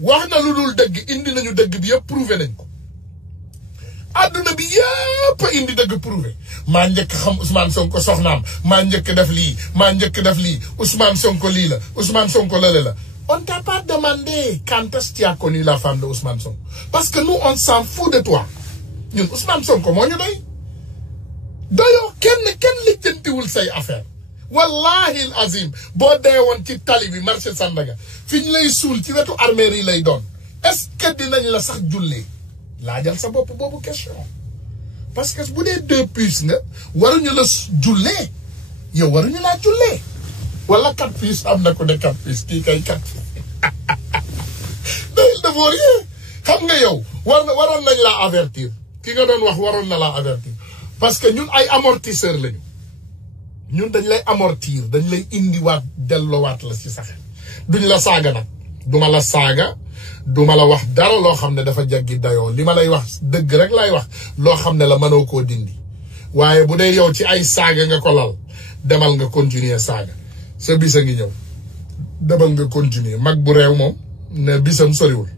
wax na lu dul dëgg indi nañu dëgg bi yëpp prouvé nañ ko adduna bi yëpp indi dëgg prouvé maa njëkk xam Ousmane Sonko soxnaam maa njëkk def lii Ousmane Sonko lii la Ousmane Sonko lële la on t'a pas demandé quand est-ce que tu as connu la femme de Ousmane Sonko parce que nous on s'en fout de toi ñun Ousmane Sonko moo ñu doyoo kenn lijjantiwul say affaire wallahi al azim boo dee woon ci tali bi marché Sandaga fi ñu lay suul ci wetu armée yi lay doon est-ce que dinañ la sax jullee laajal sa bopp boobu question parce que bu dee 2 plus nga waruñu la jullee yow waruñu laa jullee wala 4 plus am na ko ne 4 plus kii kay 4 il ne vaut rien xam nga yow waroon nañ laa avertir ki nga doon wax waroon na laa avertir parce que ñun ay amortisseur lañu ñun dañ lay amortir dañ lay indiwaat delloowaat la ci saxe duñ la saaga nag duma la saaga duma la wax dara loo xam ne dafa jaggi dayoo li ma lay wax dëgg rek lay wax loo xam ne la mënoo koo dindi waaye bu dee yow ci ay saaga nga ko lal demal nga continuer saaga sa bis a ngi ñëw demal nga continuer mag bu réew moom ne bisam soriwul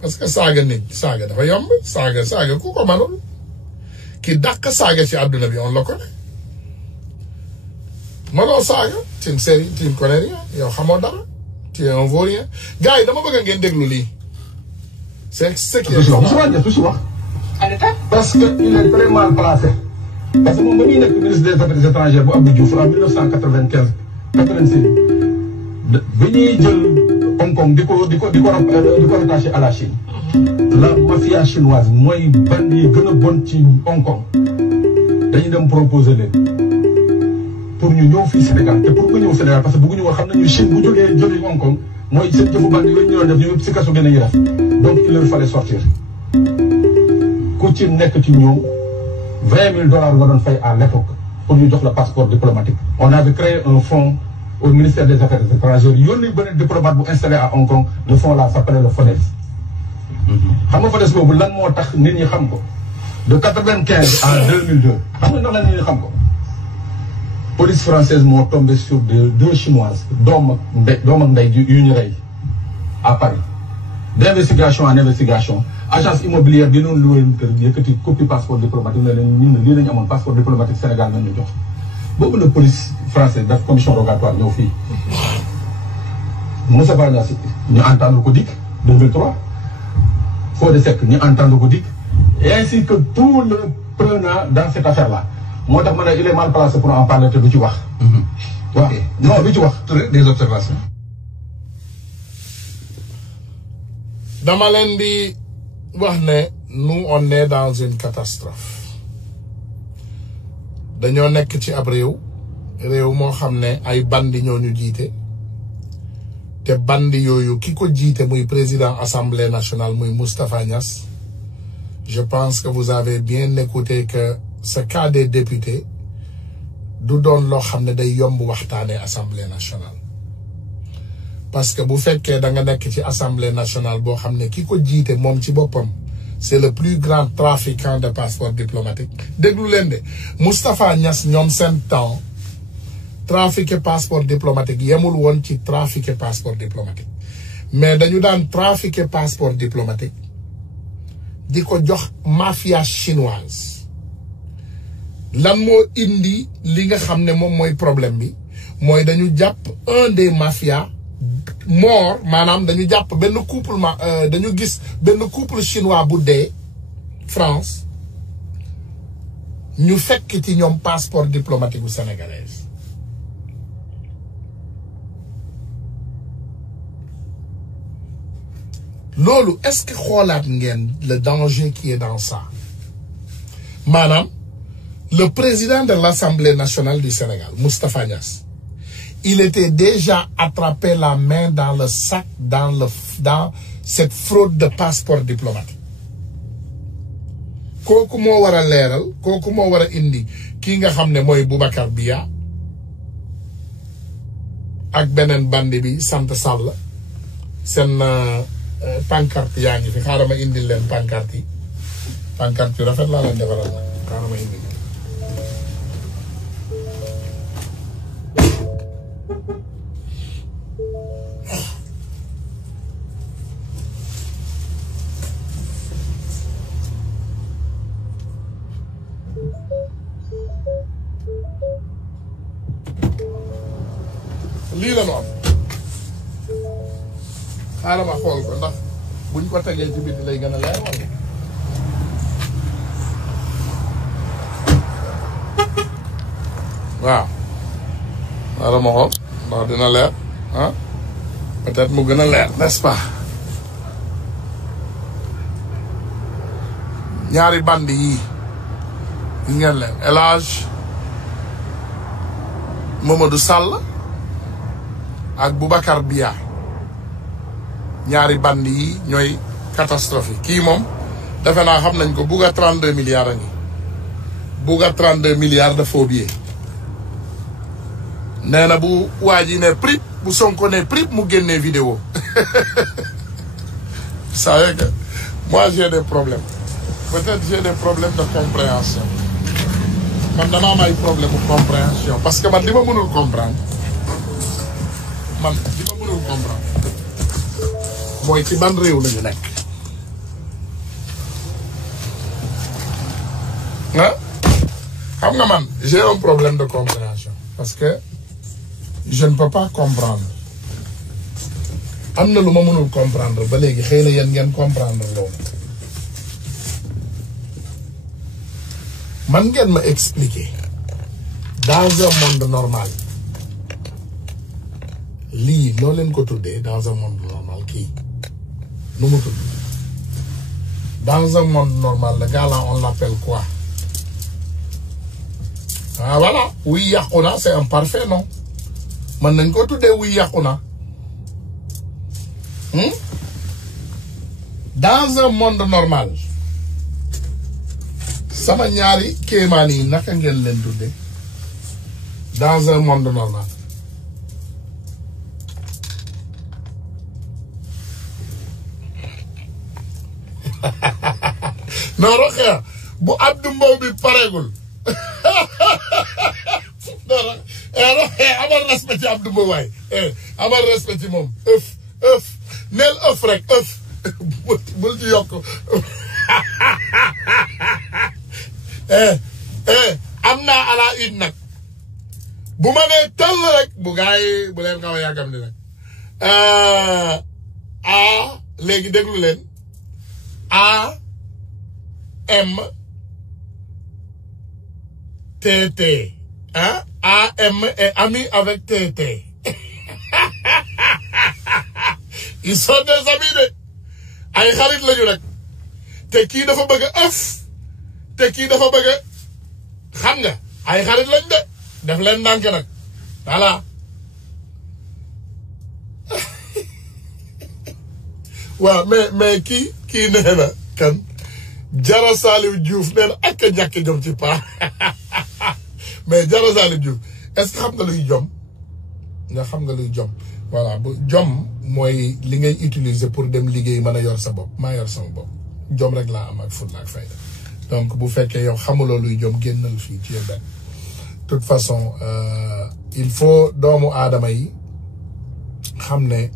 parce que saaga nit saaga dafa yomb saaga ku ko manul ki dàq saaga ci àdduna bi on la connaît mënoo saaga tu ne connais rien yow xamoo dara tu es un vaurien gars yi dama bëgg ngeen déglu lii c'est ce qui est parce que il est très mal placé parce que moom ba muy nekk ministre des affaires étrangères bu Abdou Diouf en 1995 86 bi ñuy jël Hong Kong di ko rattaché à la Chine la mafia chinoise mooy band yi gën a bon ci Hong Kong dañuy dem proposer leen pour ñu ñëw fii Sénégal te pour nga ñëw Sénégal parce que bëgguñu woon xam nañu Chine bu jógee Hong Kong mooy seen jëfu band yooyu ñu doon def ñu si kaso gën a ñu def donc il leur fallait sortir ku ci nekk ci ñoom $20,000 nga doon fay à l'époque pour ñu jox la passeport diplomatique. On avait créé un fonds au ministère des Affaires étrangères yónni beneen diplomate bu installé à Hong Kong le fonds là s'appelait le FONES xam nga FODES boobu lan moo tax nit ñi xam ko de 95 à 2002 xam nga ndax lan nit ñi xam ko police française moo tombé sur deux chinoises doom ak ndey yu ñu rey à Paris d'investigation en investigation agence immobilière bi noonu luwee kër yëkkati copie passeport diplomatique ne leen ñun ne lii lañu amoon passeport diplomatique Sénégal nañu jox boobu la police française def commission rogatoire ñëw fii Moussa Niasse ñu entendre ko dikk 2003 Fodé Seck ñu entendre ko dikk et ainsi que tous les prenants dans cette affaire là moo tax ma ne il est mal placé pour en parler te du ci wax. waaw non du ci wax. des observations. dama leen di wax ne nous on est dans une catastrophe dañoo nekk ci ab réew moo xam ne ay bandi ñoo ñu jiite te bandi yooyu ki ko jiite muy président assemblée nationale muy Moustapha Niasse. Je pense que vous avez bien écouté que ce cas des députés du doon loo xam ne day yomb waxtaanee assemblée nationale parce que bu fekkee da nga nekk ci assemblée nationale boo xam ne ki ko jiite moom ci boppam c'est le plus grand trafiquant de passeport diplomatique déglu leen de Moustapha Niasse ñoom seen temps trafiquer passeport diplomatique yemul woon ci trafiquer passeport diplomatique mais dañu daan trafiquer passeport diplomatique di ko jox mafia chinoise lan moo indi li nga xam ne moom mooy problème bi mooy dañu jàpp un des mafias mort maanaam dañu jàpp benn couple dañu gis benn couple chinois bu dee France ñu fekk ci ñoom passeport diplomatique bu sénégalaise loolu est-ce que xoolaat ngeen le danger qui est dans ça maanaam le président de l'Assemblée nationale du Sénégal Moustapha Niasse il était déjà attrapé la main dans le sac dans cette fraude de passeport diplomatique kooku moo war a leeral kooku moo war a indi kii nga xam ne mooy Boubacar Biya ak beneen bandi bi sant Sall seen pancarte yaa ngi fi xaaral ma indil leen pancarte yu rafet laa leen defaral na xaaral ma indil lii la ñu am xaaral ma xool ko ndax buñ ko tegee ci biti lay gën a leer wala waaw xaaral ma xool ndax dina leer ah peut-être mu gën a leer n'est-ce pas ñaari bandi yii gis ngeen leen El Hadj Mamadou Sall ak Boubacar Biya ñaari bandi yi ñooy catastrophe yi kii moom defe naa xam nañ ko bugga 32 milliards a ngi bugga 32 milliards de faux billets nee na bu waa ji ne prip bu Sonko ne prip mu génnee vidéo vous savez que moi j'ai des problèmes peut-être j'ai des problèmes de compréhension man dana am ay problème de compréhension parce que man li ma mënul comprendre mooy ci ban réew lañu nekk ah xam nga man j'ai un problème de compréhension parce que je ne peux pas comprendre am na lu ma mënul comprendre ba léegi xëy na yéen ngeen comprendre loolu man ngeen ma expliquer dans un monde normal lii noo leen ko tuddee dans un monde normal kii nu mu tudd dans un monde normal le gars là on l'appelle quoi ah voilà wuy yàqu na c'est un parfait nom mën nañ ko tuddee wuy yàqu na dans un monde normal sama ñaari kéemaan yi naka ngeen leen tuddee dans un monde normal non Rokhaya bu Abdou Mbow bi pareegul non Rokhaya amal respect ci Abdou Mbow waay amal respect ci moom ëf neel ëf rek ëf bul ci yokk am naa à la une nag bu ma nee tëll rek bu gars yi bu leen xaw a yàggam di nag léegi déglu leen AM TT AM est ami avec TT ils sont des amis de ay xarit lañu rek te kii dafa bëgg a ëf te kii dafa bëgg a xam nga ay xarit lañ de def leen ndànk nag voilà waaw mais kii nee na kan Jara Salif Diouf nee na ak a ñàkk jom ci paa mais Jara Salif Diouf est-ce que xam nga luy jom nga xam nga luy jom voilà bu jom mooy li ngay utiliser pour dem liggéey mën a yor sa bopp maa yor sama bopp jom rek laa am ak fulla ak fayda donc bu fekkee yow xamuloo luy jom génnal fii ci benn toute façon il faut doomu aadama yi xam ne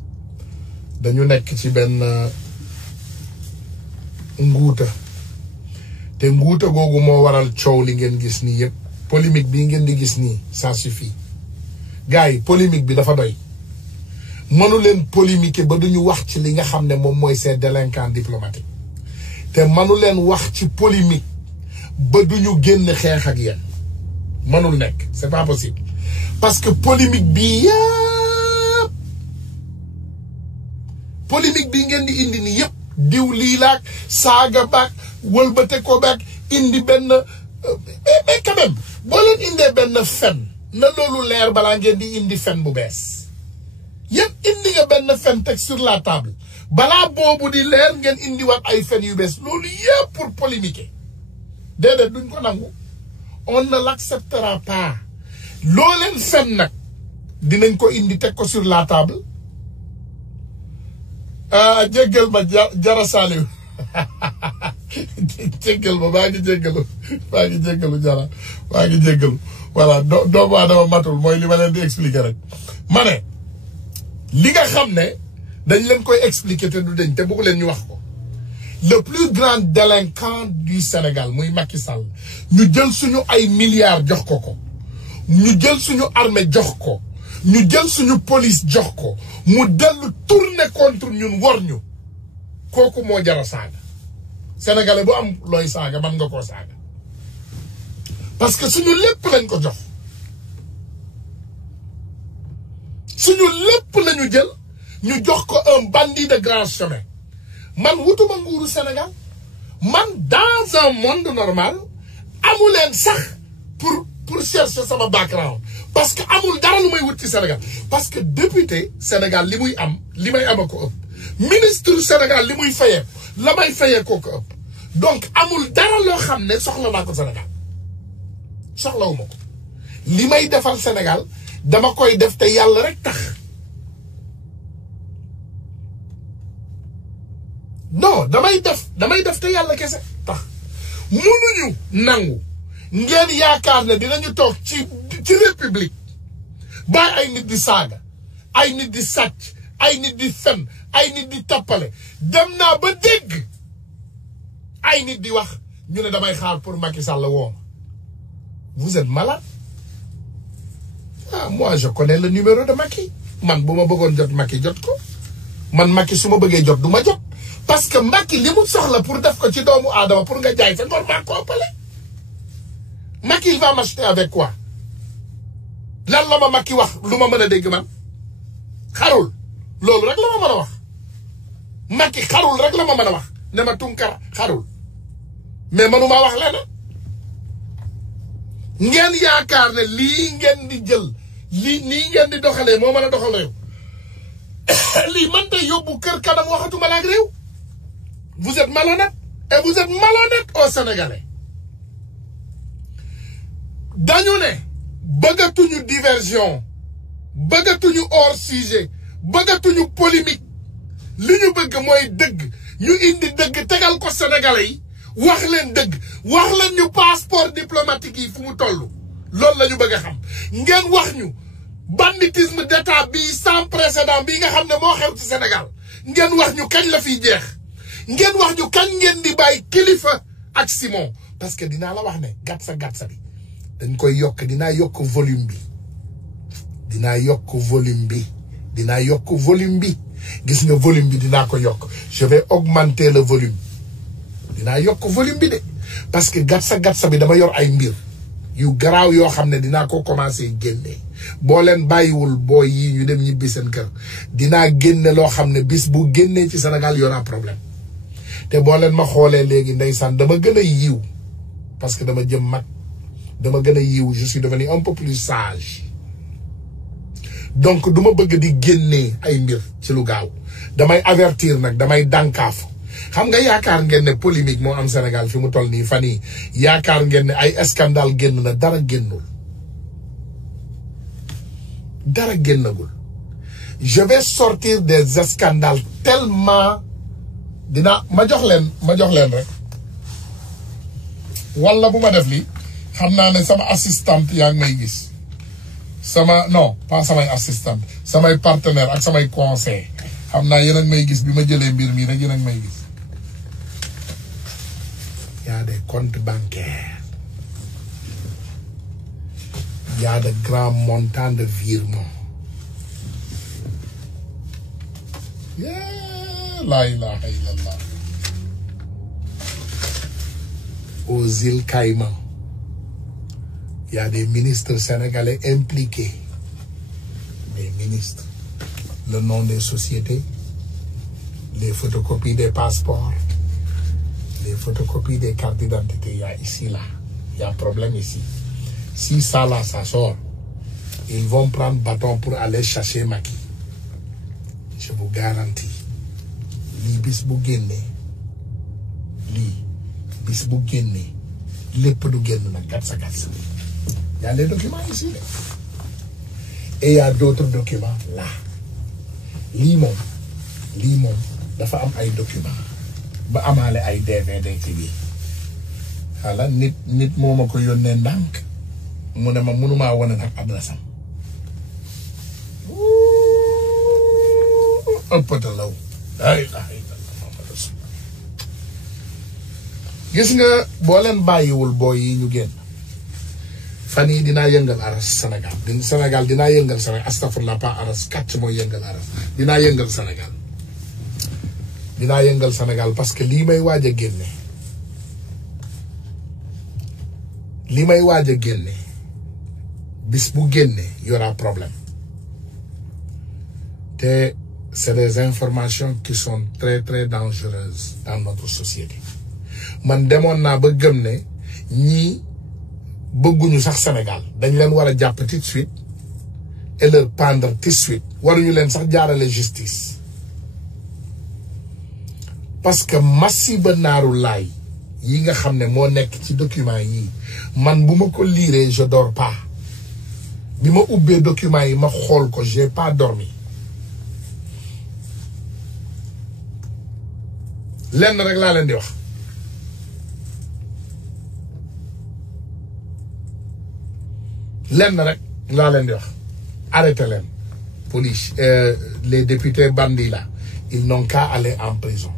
dañu nekk ci benn nguuta te nguuta googu moo waral coow li ngeen gis nii yëpp polémique bi ngeen di gis nii ça suffit gars yi polémique bi dafa doy mënu leen polémiquer ba duñu wax ci li nga xam ne moom mooy ces délinquants diplomatiques te mënu leen wax ci polémique ba duñu génn xeex ak yéen mënul nekk c'est pas possible parce que polémique bi yëpp polémique bi ngeen di indi nii yëpp diw lii laak saaga baak wëlbate ko baak indi benn mais quand même boo leen indee benn fen na loolu leer balaa ngeen di indi fen bu bees yëpp indi nga benn fen teg sur la table balaa boobu di leer ngeen indi wat ay fen yu bees loolu yëpp pour polémiquer déedéet duñ ko nangu on ne l'acceptera pas loo leen fen nag dinañ ko indi teg ko sur la table jéggal ma Jara Saliou jéggal ma maa ngi jéggalu Jara maa ngi jéggalu voilà doomu aadama matul mooy li ma leen di expliquer rek ma ne li nga xam ne dañ leen koy expliquer te du dañ te bëgg leen ñu wax ko le plus grand délinquant du Sénégal muy Macky Sall ñu jël suñu ay milliards jox ko ñu jël suñu armée jox ko ñu jël suñu police jox ko mu dellu tourner contre ñun wor ñu kooku moo jara saaga sénégalais bu am looy saaga man nga koo saaga parce que suñu lépp lañ ko jox suñu lépp lañu jël ñu jox ko un bandit de grand chemin man wutuma nguuru Sénégal man dans un monde normal amuleen sax pour chercher sama background parce que amul dara lu may wut ci Sénégal parce que député Sénégal li muy am li may am a ko ëpp ministre Sénégal li muy fayee la may fayee koo ko ëpp donc amul dara loo xam ne soxla naa ko Sénégal soxlawuma ko li may defal Sénégal dama koy def te yàlla rek tax non damay def te yàlla kese tax mënuñu nangu ngeen yaakaar ne dinañu toog ci république bàyyi ay nit di saaga ay nit di sàcc ay nit di fen ay nit di tappale dem naa ba dégg ay nit di wax ñu ne damay xaar pour Macky Sall wooma vous êtes malade ah moi je connais le numéro de Macky man bu ma bëggoon jot Macky jot ko man Macky su ma bëggee jot du ma jot parce que Macky li mu soxla pour def ko ci doomu aadama pour nga jaay sa ngor maa ko ëppale Macky il va m'acheter avec quoi lan la ma Macky wax lu ma mën a dégg man xarul loolu rek la ma mën a wax Macky xarul rek la ma mën a wax ne ma Tunkara xarul mais mënuma wax leneen ngeen yaakaar ne lii ngeen di jël lii nii ngeen di doxalee moo mën a doxal réew lii man de yóbbu kër kanam waxatuma la ak réew vous êtes malhonnête et vous êtes malhonnête au Sénégalais dañu ne bëggatuñu diversion bëggatuñu hors sujet bëggatuñu polémique li ñu bëgg mooy dëgg ñu indi dëgg tegal ko Sénégalais yi wax leen dëgg wax leen ñu passeport diplomatique yi fu mu toll loolu la ñu bëgg a xam ngeen wax ñu banditisme d'état bi sans précédent bi nga xam ne moo xew ci Sénégal ngeen wax ñu kañ la fiy jeex ngeen wax ñu kañ ngeen di bàyyi Kilifeu ak Simon parce que dinaa la wax ne gatsa bi dañ koy yokk dinaa yokk volume bi dinaa yokk volume bi gis nga volume bi dinaa ko yokk je vais augmenter le volume dinaa yokk volume bi de parce que gatsa bi dama yor ay mbir yu garaaw yoo xam ne dinaa ko commencer génne boo leen bàyyiwul booy yi ñu dem ñibbi seen kër dinaa génne loo xam ne bis bu génnee ci Sénégal yora problème te boo leen ma xoolee léegi ndeysaan dama gën a yiw parce que dama jëm mag dama gën a yiw je suis devenu un peu plus sage donc du ma bëgg di génnee ay mbir ci lu gaaw damay avertir nag damay dànkaafu xam nga yaakaar ngeen ne polémique moo am Sénégal fi mu toll nii fan yii yaakaar ngeen ne ay scandale génn na dara génnul dara génnagul je vais sortir des scandales tellement dina ma jox leen rek wala bu ma def lii xam naa ne sama assistante yaa ngi may gis sama non pas samay assistante samay partenaire ak samay conseil xam naa yéen a ngi may gis bi ma jëlee mbir mi rek yéen a ngi may gis y a des comptes bancaires y a de grands montants de virements la ilaha illallah aux îles Caïmans il y a des ministres sénégalais impliqués des ministres le nom des sociétés les photocopies des passeports les photocopies des cartes d'identité il y a ici là il y a problème ici si ça là ça sort ils vont prendre bâton pour aller chercher Macky je vous garantis lii bis bu génnee lii bis bu génnee lépp du génn nag gatsa y a les documents ici et il y a d'autres documents là lii moom dafa am ay documents ba amaale ay DVD ci biir xala nit moo ma ko yónnee ndànk mu ne ma mënumaa wane nag adresse am ëppatalaw ay gis nga boo leen bàyyiwul booy yi ñu génn fan yi dinaa yëngal aras Sénégal dinaa yëngal Sénégal astafurlah pas aras kàcc mooy yëngal aras dinaa yëngal Sénégal parce que lii may waaj a génne bis bu génne y aura problème te c'est des informations qui sont très très dangereuses dans notre société man demoon naa ba gëm ne ñii bëgguñu sax Sénégal dañ leen war a jàpp tout de suite et leur pendre tout de suite waruñu leen sax jaarale justice parce que masiba naaru laay yi nga xam ne moo nekk ci document yi man bu ma ko liiree je dors pas bi ma ubbee document yi ma xool ko j'ai pas dormi lenn rek laa leen di wax arrêtez leen police les députés bandits là ils n'ont qu'à aller en prison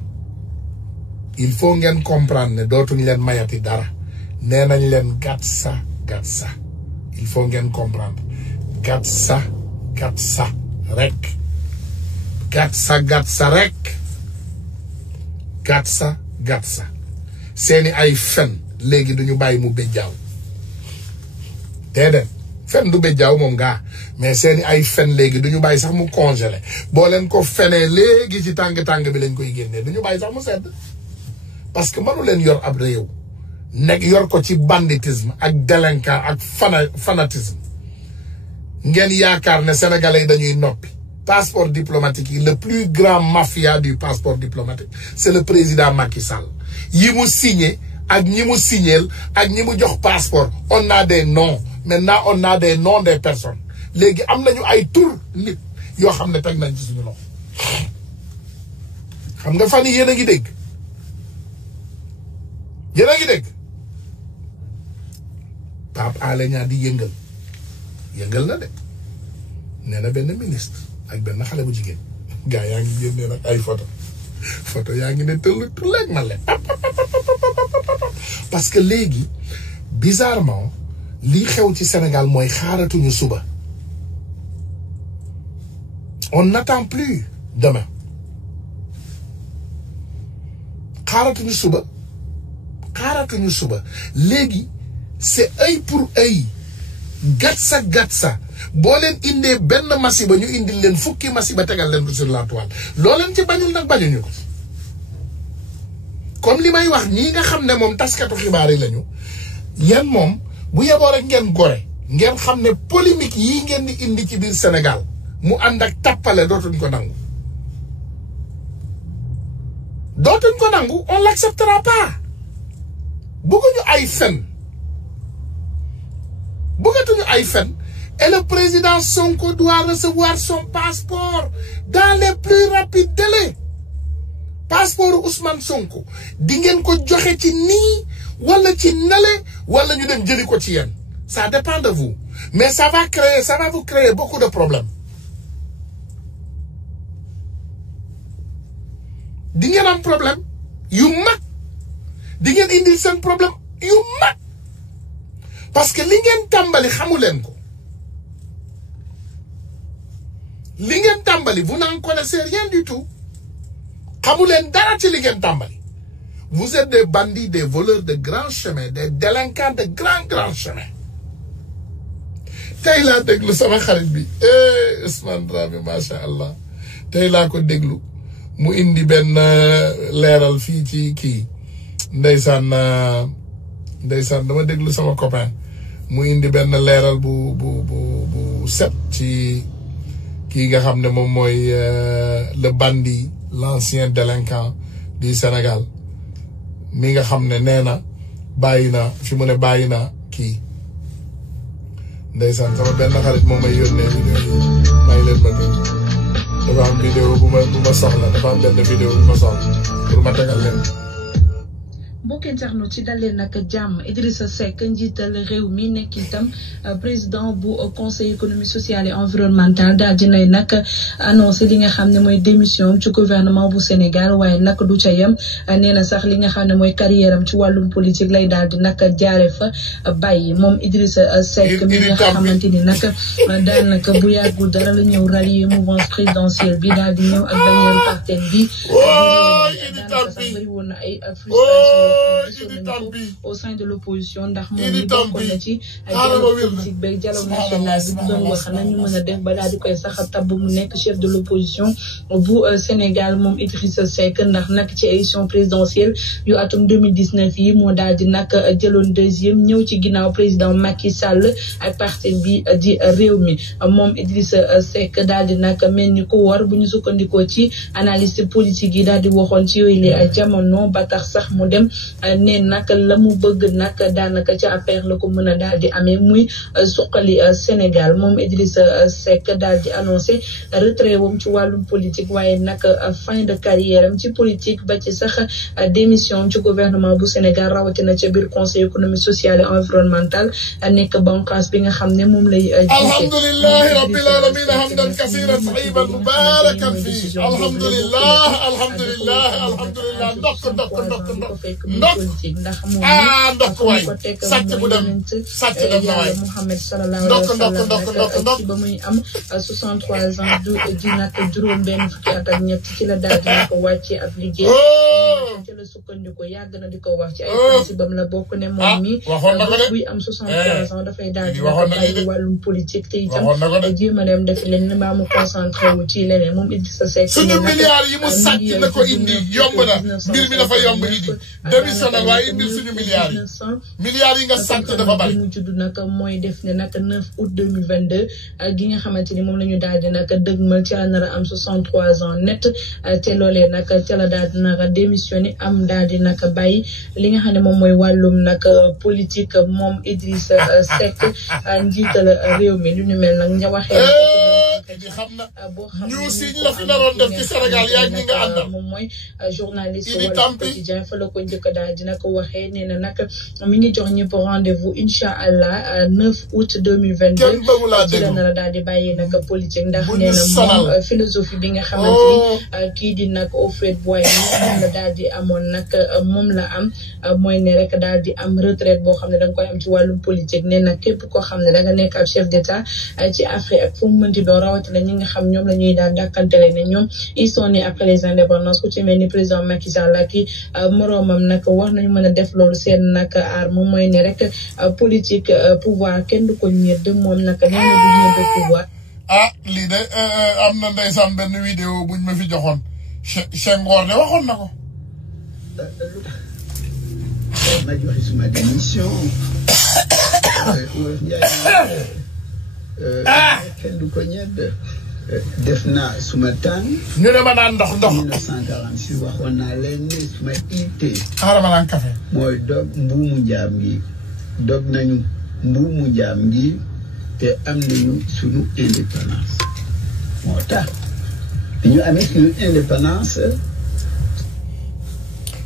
il faut ngeen comprendre ne dootuñ leen mayati dara nee nañ leen gatsa il faut ngeen comprendre gatsa rek gatsa seeni ay fen léegi duñu bàyyi mu béjjaaw déedéet fen du béjjaaw moom gaa mais seeni ay fen léegi duñu bàyyi sax mu congelé boo leen ko fenee léegi ci tàng bi lañ koy génnee duñu bàyyi sax mu sedd parce que mënu leen yor ab réew nekk yor ko ci banditisme ak délinquant ak fanatisme ngeen yaakaar ne sénégalais yi dañuy noppi passeport diplomatique yi le plus grand mafia du passeport diplomatique c'est le président Macky Sall yi mu signé ak ñi mu signeel ak ñi mu jox passeport on a des noms maintenant on a des noms des personnes léegi am nañu ay tur nit yoo xam ne teg nañ ci suñu loxo xam nga fan yii yéen a ngi dégg Pape Alé Niang di yëngal na de nee na benn ministre ak benn xale bu jigéen gaa yaa ngi génnee nag ay photo yaa ngi ne tulleeg man leen parce que léegi bizarrement lii xew ci Sénégal mooy xaaratuñu suba on n'attend plus demain xaaratuñu suba léegi c'est œil pour œil gatsa boo leen indee benn masiba ñu indil leen fukki masiba tegal leen sur la toile loo leen ci bañul nag bañuñu ko comme li may wax ñii nga xam ne moom taskatu xibaar yi lañu yéen moom bu yeboo rek ngeen gore ngeen xam ne polémique yii ngeen di indi ci biir Sénégal mu ànd ak tappale dootuñ ko nangu on l'acceptera pas bëgguñu ay fen et le président Sonko doit recevoir son passeport dans les plus rapides délais passeport Ousmane Sonko di ngeen ko joxe ci nii wala ci nale wala ñu dem jëli ko ci yéen ça dépend de vous mais ça va vous créer beaucoup de problèmes di ngeen am problème yu mag di ngeen indil seen problème yu mag parce que li ngeen tàmbali xamu leen ko li ngeen tàmbali vous n'en connaissez rien du tout xamu leen dara ci li ngeen tàmbali vous êtes des bandits des voleurs de grand chemin des délinquants de grand chemin tey laa déglu sama xarit bi Ousmane Dramé macha allah tey laa ko déglu mu indi benn leeral fii ci kii ndeysaan dama déglu sama copain mu indi benn leeral bu set ci kii nga xam ne moom mooy le bandit l'ancien délinquant du Sénégal mi nga xam ne nee na bàyyi na fi mu ne bàyyi na kii ndeysaan sama benn xarit moom may yónnee vidéo yi bàyyi leen ma kii dafa am vidéo bu ma soxla dafa am benn vidéo bu ma soxla pour ma tegal leen. mbokk internet ci dalee nag jàmm Idrissa Seck njiital réew mi nekk itam président bu conseil économique social et environnemental daal dinay nag annoncé li nga xam ne mooy démission ci gouvernement bu Sénégal waaye nag du ca yem nee na sax li nga xam ne mooy carrière am ci wàllum politique lay daal di nag jaare fa bàyyi moom Idrissa Seck mi nga xamante ni nag daanaka bu yàggul dara la ñëw rallier mouvance présidentielle bi daal di ñëw ak bannière parti bi daanaka sax bëri woon na ay frustration au sein de l'opposition ndax moom mi bokkoon na ci dialogue politique ba dialogue national bi bu doon wax nañu mën a def ba daal di koy sax tabb mu nekk chef de l'opposition bu Sénégal moom Idrissa Seck ndax nag ci élection présidentielle yu atum 2019 yi moo daal di nag jëloon deuxième ñëw ci ginnaaw président Macky Sall ak parti bi di réew mi moom Idrissa Seck daal di nag mel ni ko war bu ñu sukkandikoo ci analyste politique yi daal di waxoon ci yooyu li jamono ba tax sax mu dem ne nag la mu bëgg nag daanaka ca APR la ko mën a daal di amee muy suqali Sénégal moom Idrissa Seck daal di annoncé retrait wam ci wàllum politique waaye nag fin de carrière am ci politique ba ci sax démission ci gouvernement bu Sénégal rawatina ca biir conseil économique social et environnemental nekk banqaas bi nga xam ne moom lay alhamdulillahi rabbil alamin hamdan kasiran tayyiban mubarakan fi alhamdulillah ndok ndax moom ndok waay sàcc bu dem sàcc dem na waay Muhammad sallallahu alayhi wa sallam ba muy am 63 ans di nag juróom benn fukki at ak ñett ci la daal di ko wàccee ab liggéey ci la sukkandiku yàgg na di ko wax ci ay principe am la bokk ne moom mi buy am 63 ans dafay daal di bàyyi wàllum politique te itam jéem a dem def leen mbaa mu concentré wu ci leneen moom Idrissa Seck suñu milliards yi mu sàcc la ko indi yomb na mbir mi dafa yomb indi démissionnel waaye indi suñu milliards yi nga sàcc dafa bari mu judd nag mooy def ne nag 9 août 2022 gi nga xamante ni moom la ñu daal di nag dëgmal ci la nar a am 63 ans net te loolee nag ca la daal di nag démissionné am daal di nag bàyyi li nga xam ne moom mooy wàllum nag politique moom Idrissa Seck njiital réew mi lu ñu mel nag nga waxee boo xam ñu si la fi naroon def ci Sénégal yaa ngi nga àndal moom mooy journaliste Walf Quotidien fa la ko njëkk daal dina ko waxee nee na nag mi ngi jox ñëpp rendez-vous incha allah 9 août 2022 ci la nar a daal di bàyyi nag politique ndax nee na moom philosophie bi nga xamante ni kii di nag Houphouët-Boigny moom la daal di amoon nag moom la am mooy ne rek daal di am retraite boo xam ne da nga koy am ci wàllum politique nee na képp koo xam ne da nga nekk ab chef d'état ci Afrique ak fu mu mënti doon rawatina ñi nga xam ñoom la ñuy daal dàkkantele ne ñoom ils sont nés après les indépendances ku ci mel ni président Macky Sall ak i moroomam nag war nañu mën a def loolu seen nag aar moom mooy ne rek politique pouvoir kenn du ko ñedd moom nag nee na du ñedd pouvoir. lii de am na ndeysaan benn vidéo buñ ma fi joxoon Senghor de waxoon na ko. ma joxe suma démission. kenn du ko ñedd. def naa suma tànn. ñu ne ma naan ndox. 1946 waxoon naa leen ne suma itte. xaaral ma naan café. mooy dog mbuumu njaam gi. dog nañu mbuumu njaam gi te am nañu sunu indépendance. moo tax ñu amee sunu indépendance.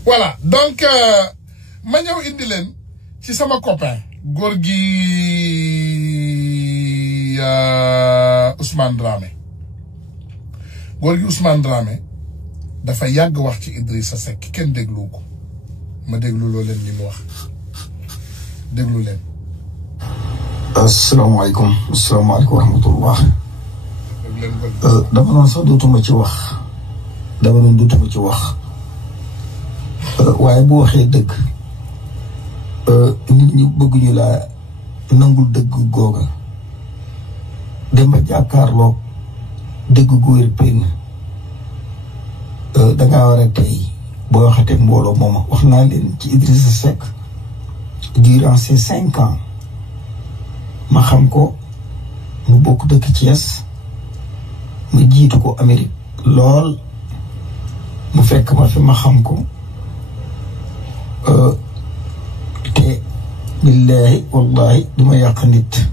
voilà donc ma ñëw indi leen ci sama copain góor gi Ousmane Dramé. góor gi Ousmane Dramé dafa yàgg wax ci Idrissa Seck kenn déglu ko ma déglu loo leen li mu wax déglu leen. asalaamaaleykum wa rahmatullah. dama doon sax dootuma ci wax. waaye bu waxee dëgg nit ñi bëgguñu laa nangul dëgg googa dem ba jàkkaarloog dëgg gu wér pénn dangaa war a tey boo waxatee mbooloo mooma wax naa leen ci Idrissa Seck durant ces 5 ans ma xam ko mu bokk dëkk Thiès ma jiitu ko Amérique lool mu fekk ma fi ma xam ko te billaahi wallahi duma yàq nit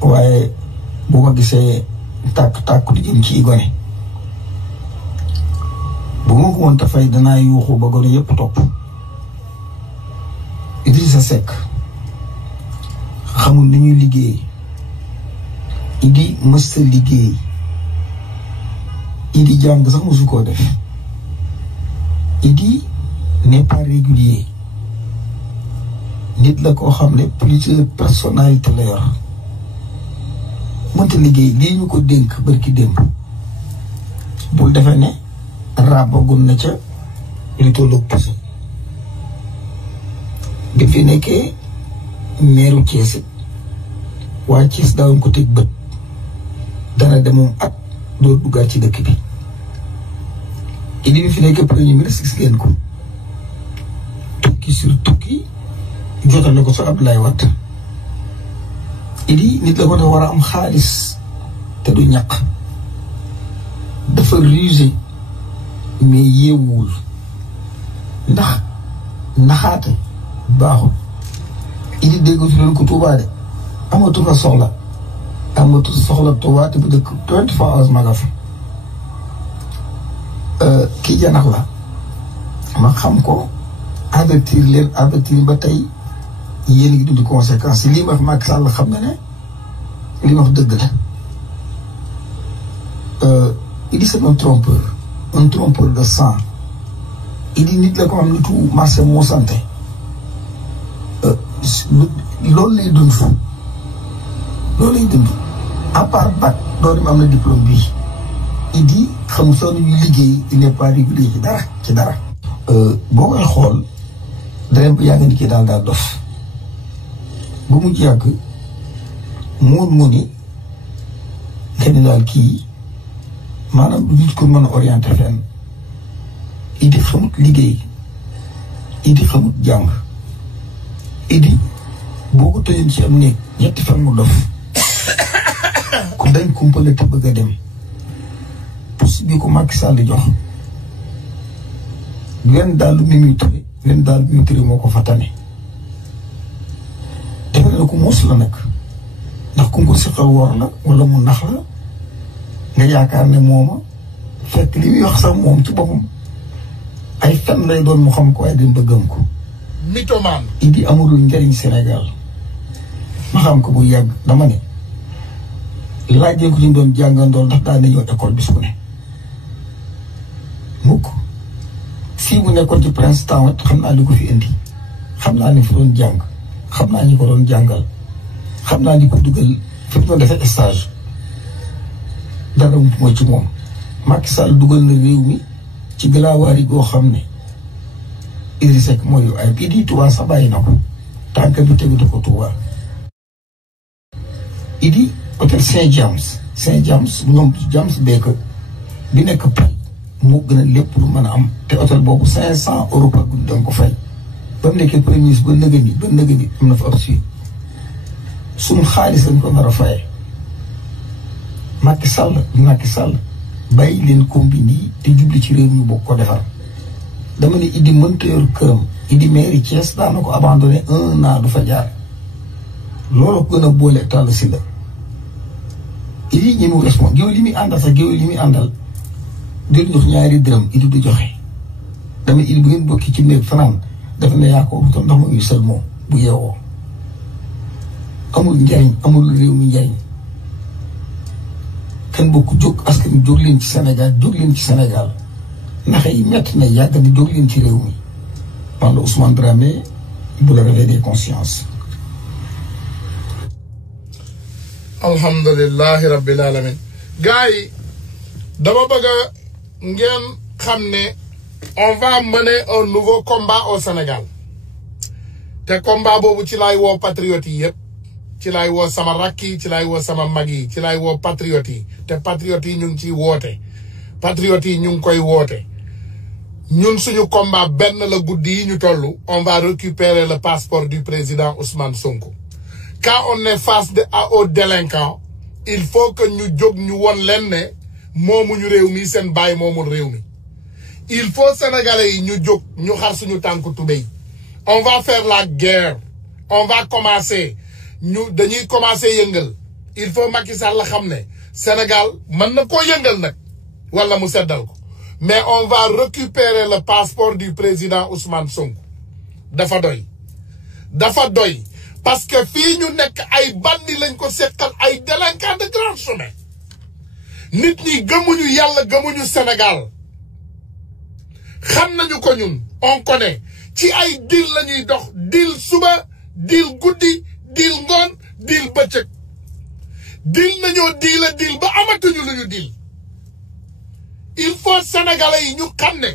waaye bu ma gisee tàkk-tàkk di jëm ci gone bu ma ko woon te fay danaa yuuxu ba gone yépp topp. Idrissa Seck xamul ni ñuy liggéey. Idi mësta liggéey. Idi jàng sax mësu koo def. Idi n'est pas régulier. nit la koo xam ne plusieurs personnalité la yor. mënta liggéey lii ñu ko dénk barki démb bul defee ne ràbbagun na ca lu tolloog puso bi fi nekkee meeru Thiès waa Thiès daawuñ ko teg bët dana demoom at doo duggaat ci dëkk bi Idi bi fi nekkee premier ministre gis ngeen ko tukki sur tukki jotal na ko sa Abdoulaye Wade Idi nit la ko dafa war a am xaalis te du ñaq dafa rusé mais yeewuwul ndax naxaate baaxul Idi déggatu leen ko Touba de amatu fa soxla Touba te bu dëkk 24 hours ma nga fa kii janax la ma xam ko avertir ba tey yéen ngi dund conséquences yi lii ma fi Macky Sall xam na ne li ma wax dëgg la Idi c'est un trompeur de sang Idi nit la ko xam nitu marché moo santé loolu lay dund à part bac doonu am na diplôme bii Idi xamul soo ñuy liggéey il n'est pas régulier ci dara boo koy xool dara yaa ngi ni kii daal dof ba mu yàgg mu ni kenn daal kii maanaam du nit ko mën a orienté fenn Idi xamut liggéey Idi xamut jàng Idi boo ko tëjoon ci am néeg ñetti fan mu dof ku dañ kumpale te bëgg a dem pus bi ko Macky Sall di jox leen daal lu Mimi Touré moo ko fa tane defe na ko muus la nag ndax ku ko siqal wor la wala mu nax la nga yaakaar ne mooma fekk li muy wax sax moom ci boppam ay fen lay doon mu xam ko waaye dem ba gëm ko. mythomane. Idi amulul njariñ Sénégal ma xam ko bu yàgg dama ne laajee ko ñu doon jàngandool ndax daan nañoo école bis bu ne mukk fii bu nekkoon ci Princeton xam naa li ko fi indi xam naa ni fi doon jàng xam naa ñi ko doon jàngal xam naa ni ko dugal fi mu doon defee stage dara mooy ci moom. Macky Sall dugal na réew mi ci galaawaari goo xam ne Idrissa Seck mooy ay Idi Touba sax bàyyi na ko tànk bi tegutu ko Touba. Idi hôtel Saint-James ñoom James Baker bi nekk Paris moo gën a lépp lu mën a am te hôtel boobu 500 € par guddi danga ko fay ba mu nekkee premier ministre ba nëgëni am na fa ab suite suñu xaalis lañ ko nar a fayee. Macky Sall bàyyi leen combine yi te jubli ci réew ñu bokk ko defar dama ne Idi mënta yor këram Idi mairie Thiès daana ko abandonné 1 an du fa jaar loolu ko gën a boole Talla Sylla Idi ñi mu responsable géwél li muy àndal sax géwél li muy àndal di jox ñaari dërëm Idi du joxe dama Idi bu ngeen bokki ci néeg fanaan dafa ne yaa ko wutal ndox ma ngi sël moom bu yeewoo amul njariñ amul réew mi njariñ kenn bokk jóg askan jóg leen ci Sénégal naxe yi metti na yàgg di jóg leen ci réew mi man la Ousmane Dramé bu la réveil des consciences. alhamdulillahi rabbil alamin gars yi dama bëgg ngeen xam ne on va mener un nouveau combat au Sénégal te combat boobu ci laay woo patriotes yi yëpp ci laay woo sama rakk yi ci laay woo sama mag yi ci laay woo patriotes yi te patriotes yi ñu ngi ciy woote patriotes yi ñu ngi koy woote ñun suñu combat benn la guddi yi ñu toll on va récupérer le passeport du président Ousmane Sonko. Quand on est face aux délinquants il faut que ñu jóg ñu won leen ne moomuñu réew mi seen baay moomul réew mi il faut sénégalais yi ñu jóg ñu xar suñu tànk tubéy on va faire la guerre on va commencer ñu dañuy commencer yëngal il faut Macky Sall la xam ne Sénégal mën na koo yëngal nag wala mu seddal ko mais on va récupérer le passeport du président Ousmane Sonko dafa doy parce que fii ñu nekk ay bandi lañ ko seqal ay délinquants de grand chemin nit ñi gëmuñu yàlla gëmuñu Sénégal xam nañu ko ñun on connaît ci ay deal la ñuy dox deal suba deal guddi deal ngoon deal bëccëg deal nañoo deal ba amatuñu lu ñu deal il faut sénégalais yi ñu xam ne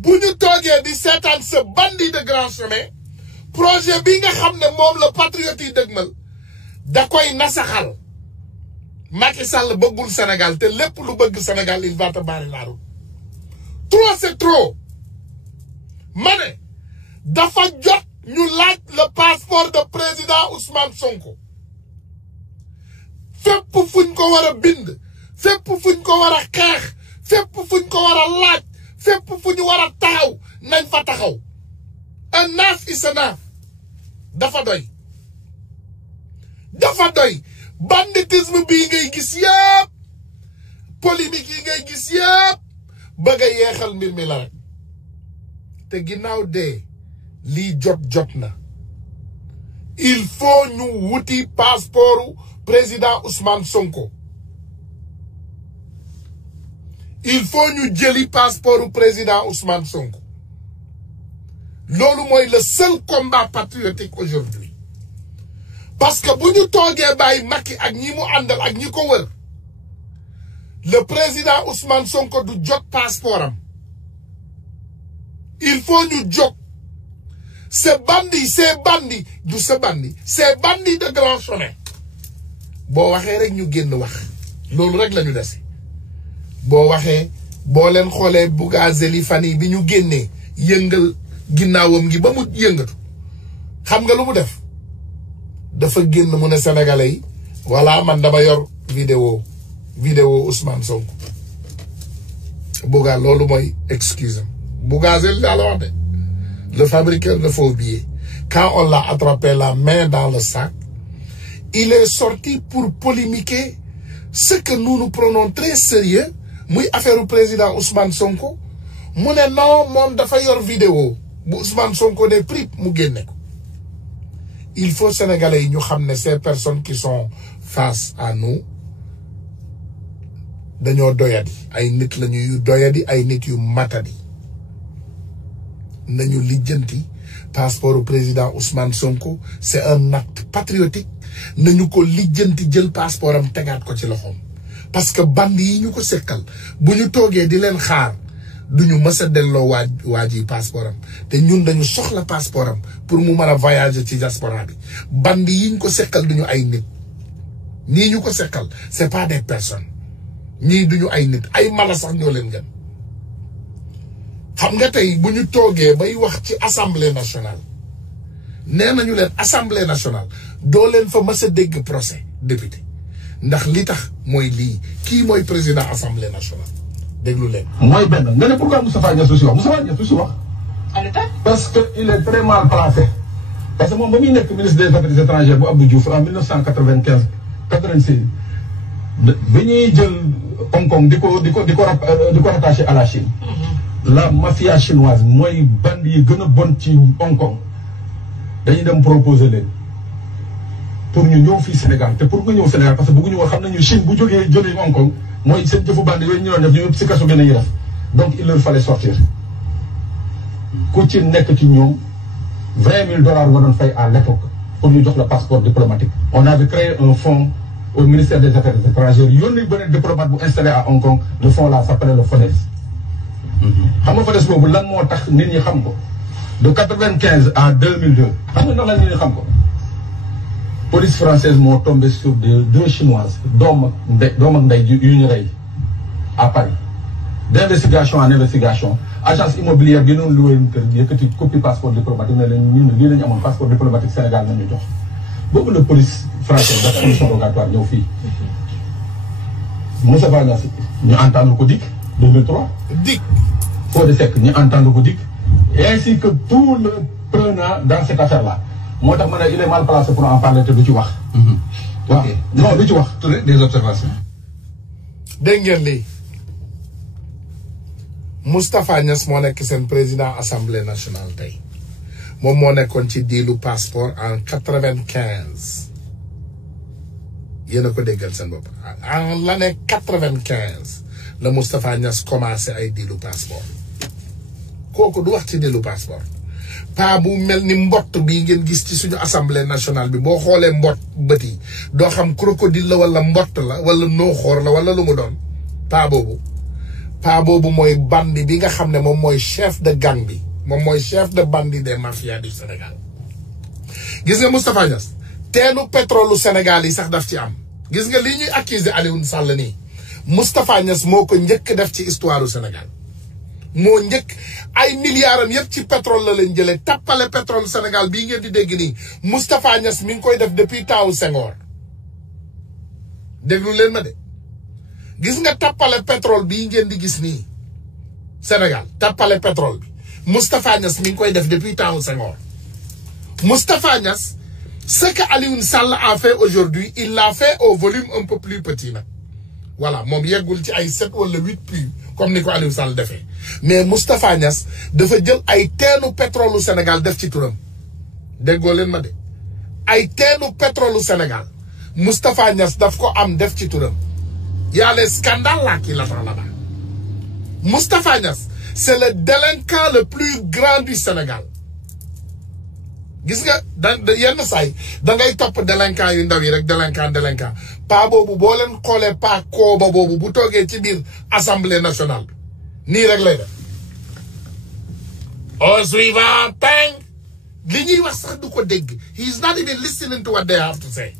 bu ñu toogee di seetaan ce bandit de grand chemin projet bi nga xam ne moom la patriote yi dëgmal da koy nasaxal Macky Sall bëggul Sénégal te lépp lu bëgg Sénégal il va te barrer la route trop c'est trop ma ne dafa jot ñu laaj le passeport de président Ousmane Sonko fépp fuñ ko war a bind fépp fuñ ko war a xeex fépp fuñ ko war a laaj fépp fu ñu war a taxaw nañ fa taxaw enough is enough dafa doy banditisme bii ngay gis yëpp polémique yi ngay gis yëpp bëgg a yeexal mbir mi la rek te ginnaaw dee lii jot na il faut ñu wuti passeport président Ousmane Sonko il faut ñu jëli passeport président Ousmane Sonko loolu mooy le seul combat patriotique aujourd'hui parce que bu ñu toogee bàyyi Macky ak ñi mu àndal ak ñi ko wër le président Ousmane Sonko du jot passeport am il faut ñu jóg ces bandits de grand chemin boo waxee rek ñu génn wax loolu rek la ñu dese boo waxee boo leen xoolee Bougazelli fan yi bi ñu génnee yëngal ginnaawam gi ba mu yëngatu xam nga lu mu def dafa génn mu ne sénégalais yi voilà man dama yor vidéo Ousmane Sonko Bouga loolu mooy excuse am Bougazelli daa la wax de le fabricant de faux billets quand on l'a attrapé la main dans le sac il est sorti pour polémiquer ce que nous prenons très sérieux muy affaire u président Ousmane Sonko mu ne non moom dafa yor vidéo bu Ousmane Sonko ne prip mu génne ko. Il faut sénégalais yi ñu xam ne ces personnes qui sont face à nous dañoo doyadi ay nit lañu yu doyadi ay nit yu matadi nañu lijjanti passeport au président Ousmane Sonko c'est un acte patriotique nañu ko lijjanti jël passeport am tegaat ko ci loxoom parce que band yi ñu ko sekkal bu ñu toogee di leen xaar duñu mës a delloo waaj yi passeport am te ñun dañu soxla passeport am pour mu mën a voyager ci diaspora bi band yi ñu ko sekkal duñu ay nit ñii ñu ko sekkal c'est pas des personnes ñii duñu ay nit ay mala sax ñoo leen gën. xam nga tey bu ñu toogee bay wax ci assemblée nationale nee nañu leen assemblée nationale doo leen fa mës a dégg procès député ndax li tax mooy lii kii mooy président assemblée nationale déglu leen. mooy benn nga ne pourquoi Moustapha Niasse du si wax Moustapha Niasse du si wax. parce que il est très mal placé. parce que moom ba muy nekk ministre des affaires étrangères bu Abdou Diouf en 1995 96 bi ñuy jël Hong Kong di ko rattaché à la Chine. la mafia chinoise mooy band yi gën a bon ci Hong Kong dañuy dem proposer leen pour ñu ñëw fii Sénégal te pour nga ñëw Sénégal parce que bëgguñu wax xam nañu Chine bu jógee jëlee Hong Kong mooy seen jëfu band yooyu ñu doon def ñu yëpp si kaso bi nañuy def donc il leur fallait sortir ku ci nekk ci ñoom $20,000 nga doon fay à l'époque pour ñu jox la passeport diplomatique. On avait créé un fonds au ministère des Affaires étrangères yónni beneen diplomate bu installé à Hong Kong le fonds là s'appelait le FODES. xam nga FODES boobu lan moo tax nit ñi xam ko de 95 à 2002 xam nga ndax lan nit ñi xam ko police française moo tombé sur deux chinoises doom ak ndey yu ñu rey à Paris d'investigation en investigation agence immobilière bi noonu luwee kër yëkkati copie passeport diplomatique ne leen ñun lii la ñu amoon passeport diplomatique Sénégal nañu jox boobu la police française daf commission rogatoire ñëw fii Moustapha Niasse ñu entendre ko DIC 2003 DIC Fodé Seck ñu entendre ko DIC ainsi que tout le prenant dans cette affaire là moo tax ma ne il est mal placé pour en parler te du ci wax. waaw non du ci wax. des observations. dégg ngeen lii Moustapha Niasse moo nekk seen président assemblée nationale tey moom moo nekkoon ci diilu passeport en 95 yéen a ko déggal seen bopp en l'année 95 la Moustapha Niasse commencé ay diilu passeport kooku du wax ci diilu passeport paa bu mel ni mbott bii ngeen gis ci suñu assemblée nationale bi boo xoolee mbott bët yi doo xam crocodile la wala mbott la wala nooxoor la wala lu mu doon paa boobu mooy bandi bi nga xam ne moom mooy chef de gang bi moom mooy chef de bandit des mafias du Sénégal. gis nga Moustapha Niasse teenu pétrole Sénégal yi sax daf ci am gis nga li ñuy accuser Alioune Sall nii Moustapha Niasse moo ko njëkk def ci histoire du Sénégal moo njëkk ay milliards am yëpp ci pétrole la leen jëlee tappale pétrole Sénégal bii ngeen di dégg nii Moustapha Niasse mi ngi koy def depuis temps Senghor déglu leen ma de gis nga tappale pétrole bii ngeen di gis nii Sénégal tappale pétrole bi Moustapha Niasse mi ngi koy def depuis temps Senghor Moustapha Niasse ce que Alioune Sall a fait aujourd'hui il l'a fait au volume un peu plus petit nag voilà moom yeggul ci ay 7 wala 8 puits comme ni ko Alioune Sall defee mais Moustapha Niasse dafa jël ay teenu pétrole Sénégal def ci turam déggoo leen ma de ay teenu pétrole Sénégal Moustapha Niasse daf ko am def ci turam y a les scandales là qui l'attendent là-bas Moustapha Niasse c'est le délinquant le plus grand du Sénégal gis nga yenn saay da ngay topp délinquant yu ndaw yi rek délinquant paa boobu boo leen xoolee paa kooba boobu bu toogee ci biir assemblée nationale nii rek lay def au suivant teng li ñuy wax sax du ko dégg he is not even listening to what they have to say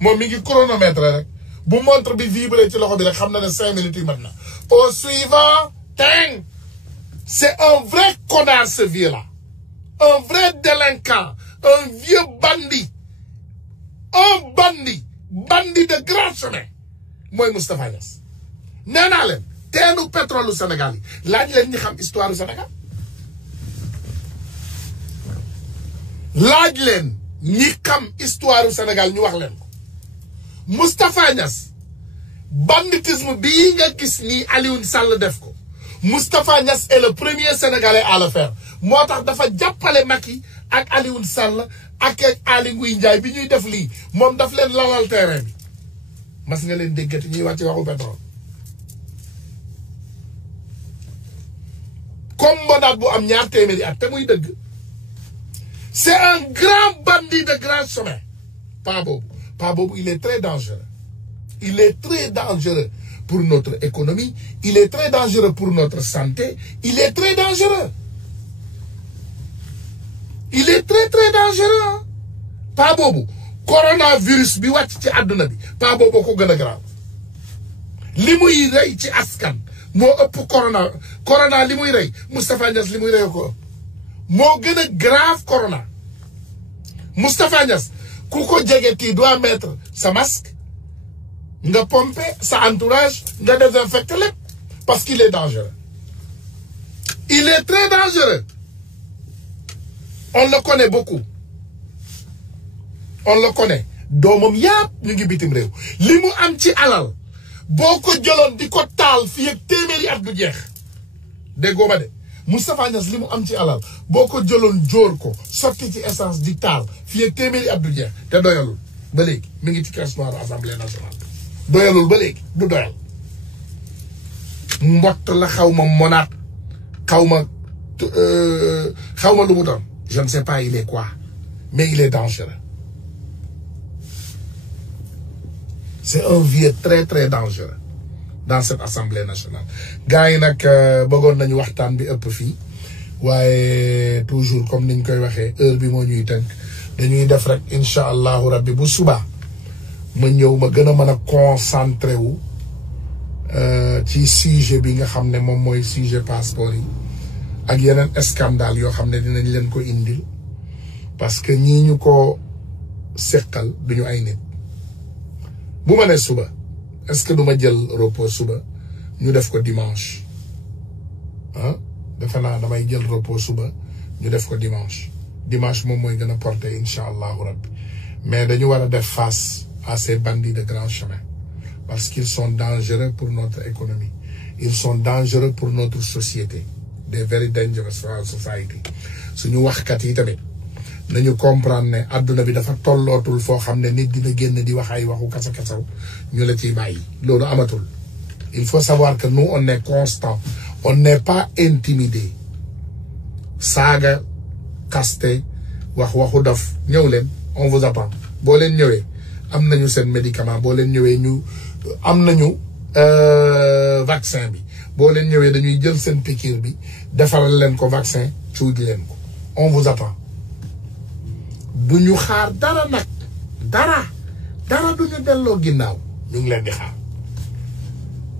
moom mi ngi chronomètre rek bu montre bi vibré ci loxo bi rek xam na ne 5 minutes yi mat na au suivant teng c'est un vrai connard ce vieux là un vrai délinquant un vieux bandit bandit de grand chemin mooy Moustapha Niasse nee naa leen teenu pétrole u Sénégal yi laaj leen ñi xam histoire du Sénégal laaj leen ñi xam histoire du Sénégal ñu wax leen ko Moustapha Niasse banditisme bii nga gis nii Alioune Sall def ko Moustapha Niasse est le premier Sénégalais à le faire moo tax dafa jàppale Macky ak Alioune Sall ak Aly Ngouille Ndiaye bi ñuy def lii moom daf leen lalal terrain bi mas nga leen déggati ñuy wax ci waxu pétrole comme mbonaat bu am ñaar téeméeri at te muy dëgg c'est un grand bandit de grand chemin pas boobu il est très dangereux il est très dangereux pour notre économie il est très dangereux pour notre santé il est très dangereux il est très très dangereux pas boobu coronavirus bi wàcc ci àdduna bi pas boobu ko gën a grave li muy rey ci askan moo ëpp corona li muy rey Moustapha Niasse li muy rey ko moo gën a grave corona Moustapha Niasse ku ko jege ti doit mettre sa masque nga pomper sa entourage nga désinfecter lépp parce qu'il est dangereux il est très dangereux on le connaît beaucoup on le connaît doomam yàpp ñu ngi bitim réew li mu am ci alal boo ko jëloon di ko taal fii ak téeméeri at du jeex déggoo ma de Moustapha Niasse li mu am ci alal boo ko jëloon jóor ko sotti ci essence di taal fii ak téeméeri at du jeex te doyalul ba léegi mi ngi ci caisse noire assemblée nationale doyalul ba léegi du doyal mbott la xaw ma monaat xaw ma lu mu doon je ne sais pas il est quoi mais il est dangereux c'est un vieux très très dangereux dans cette assemblée nationale gars yi nag bëggoon nañu waxtaan bi ëpp fii waaye toujours comme niñ koy waxee heure bi moo ñuy tënk dañuy def rek incha allahu rabbi bu subaa ma ñëw ma gën a mën a concentré wu ci sujet bi nga xam ne moom mooy sujet passeport yi ak yeneen scandale yoo xam ne dinañ leen ko indil parce que ñii ñu ko seqal duñu ay nit bu ma ne suba est-ce que du ma jël repos suba ñu def ko dimanche ah defe naa damay jël repos suba ñu def ko dimanche moom mooy gën a porté incha allahu rabbi mais dañu war a def face à ces bandits de grand chemin parce qu'ils sont dangereux pour notre économie ils sont dangereux pour notre société des very dangerous for our society suñu waxkat yi tamit nañu comprendre ne adduna bi dafa tollootul foo xam ne nit dina génn di wax ay waxu kasa-kasaw ñu la ciy bàyyi loolu amatul il faut savoir que nous on est constant on n'est pas intimidé saaga kaste waxu dof ñëw leen on vous attend boo leen ñëwee am nañu seen médicament boo leen ñëwee ñu am nañu vaccin bi boo leen ñëwee dañuy jël seen piqûre bi defaral leen ko vaccin cuuj leen ko on vous attend du ñu xaar dara nag dara du ñu delloo ginnaaw ñu ngi leen di xaar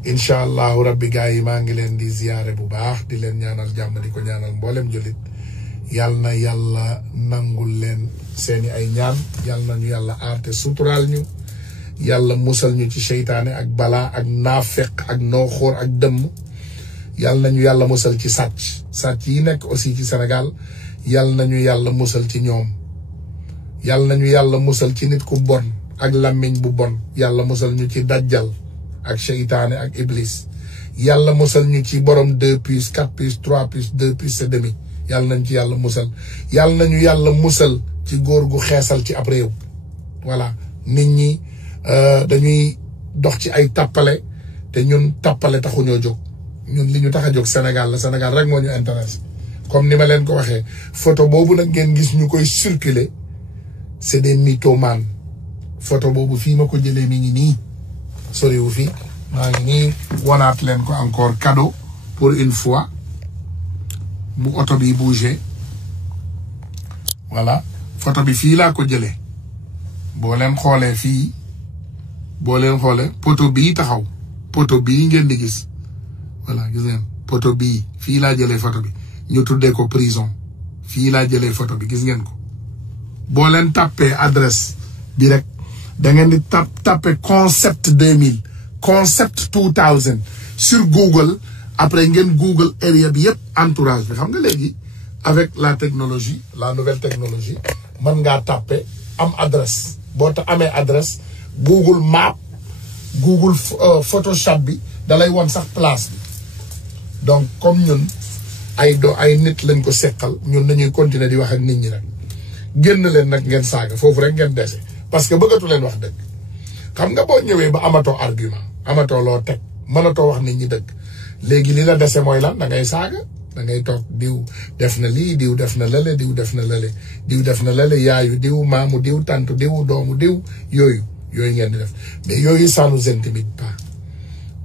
incha allahu rabbi gars yi maa ngi leen di ziyaare bu baax di leen ñaanal jàmm di ko ñaanal mboolem jullit yàlla na yàlla nangul leen seeni ay ñaan yàlla na ñu yàlla aar te suturaal ñu yàlla musal ñu ci seytaane ak balaa ak naafeq ak nooxóor ak dëmm yàlla nañu yàlla musal ci sàcc yi nekk aussi ci Sénégal yàlla nañu yàlla musal ci ñoom yàlla nañu yàlla musal ci nit ku bon ak làmmiñ bu bon yàlla musal ñu ci dajjal ak seytaane ak iblis yàlla musal ñu ci borom 2 puces 4 puces 3 puces 2 puces et demi yàlla nañ ci yàlla musal yàlla nañu yàlla musal ci góor gu xeesal ci ab réew voilà nit ñi dañuy dox ci ay tappale te ñun tappale taxuñoo jóg ñun li ñu tax a jóg Sénégal la Sénégal rek moo ñu intéressé comme ni ma leen ko waxee photo boobu nag ngeen gis ñu koy circuler c'est des mythomanes photo boobu fii ma ko jëlee mi ngi nii soriwu fii maa ngi nii wanaat leen ko encore cadeau pour une fois bu oto bi bougé voilà photo bi fii laa ko jëlee boo leen xoolee fii boo leen xoolee poto bii taxaw poto bii ngeen di gis voilà gis ngeen poto bii fii laa jëlee photo bi ñu tuddee ko prison fii laa jëlee photo bi gis ngeen ko boo leen tàppee adresse bi rek da ngeen di tàppe concept 2000 concept 2000 sur Google après ngeen Google area bi yëpp entourage bi xam nga léegi avec la technologie la nouvelle technologie mën ngaa tàppe am adresse boo ta amee adresse Google Map Google Photoshop bi dalay won sax place bi donc comme ñun ay nit lañ ko seqal ñun nañuy continuer di wax ak nit ñi rek génn leen nag ngeen saaga foofu rek ngeen dese parce que bëggatu leen wax dëgg xam nga boo ñëwee ba amatoo argument amatoo loo teg mënatoo wax nit ñi dëgg léegi li la dese mooy lan da ngay saaga da ngay toog diw def na lii diw def na lële diw def na lële diw def na lële yaayu diw maamu diw tantu diw doomu diw yooyu ngeen di def mais yooyu ça nous intimide pas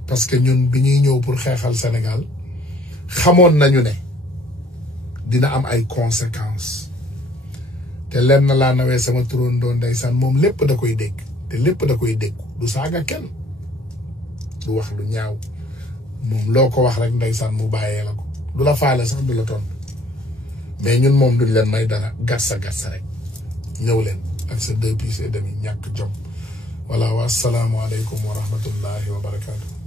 parce que ñun bi ñuy ñëw pour xeexal Sénégal xamoon nañu ne dina am ay conséquences te lenn laa nawee sama turandoo ndeysaan moom lépp da koy dégg te lépp da koy dégg du saaga kenn du wax lu ñaaw moom loo ko wax rek ndeysaan mu bàyyee la ko du la faale sax du la tontu mais ñun moom duñ leen may dara gassa rek ñëw leen ak sa 2 pieds et demi ñàkk jom voilà wa salaamu aleykum wa rahmatullahi wa barakaatu.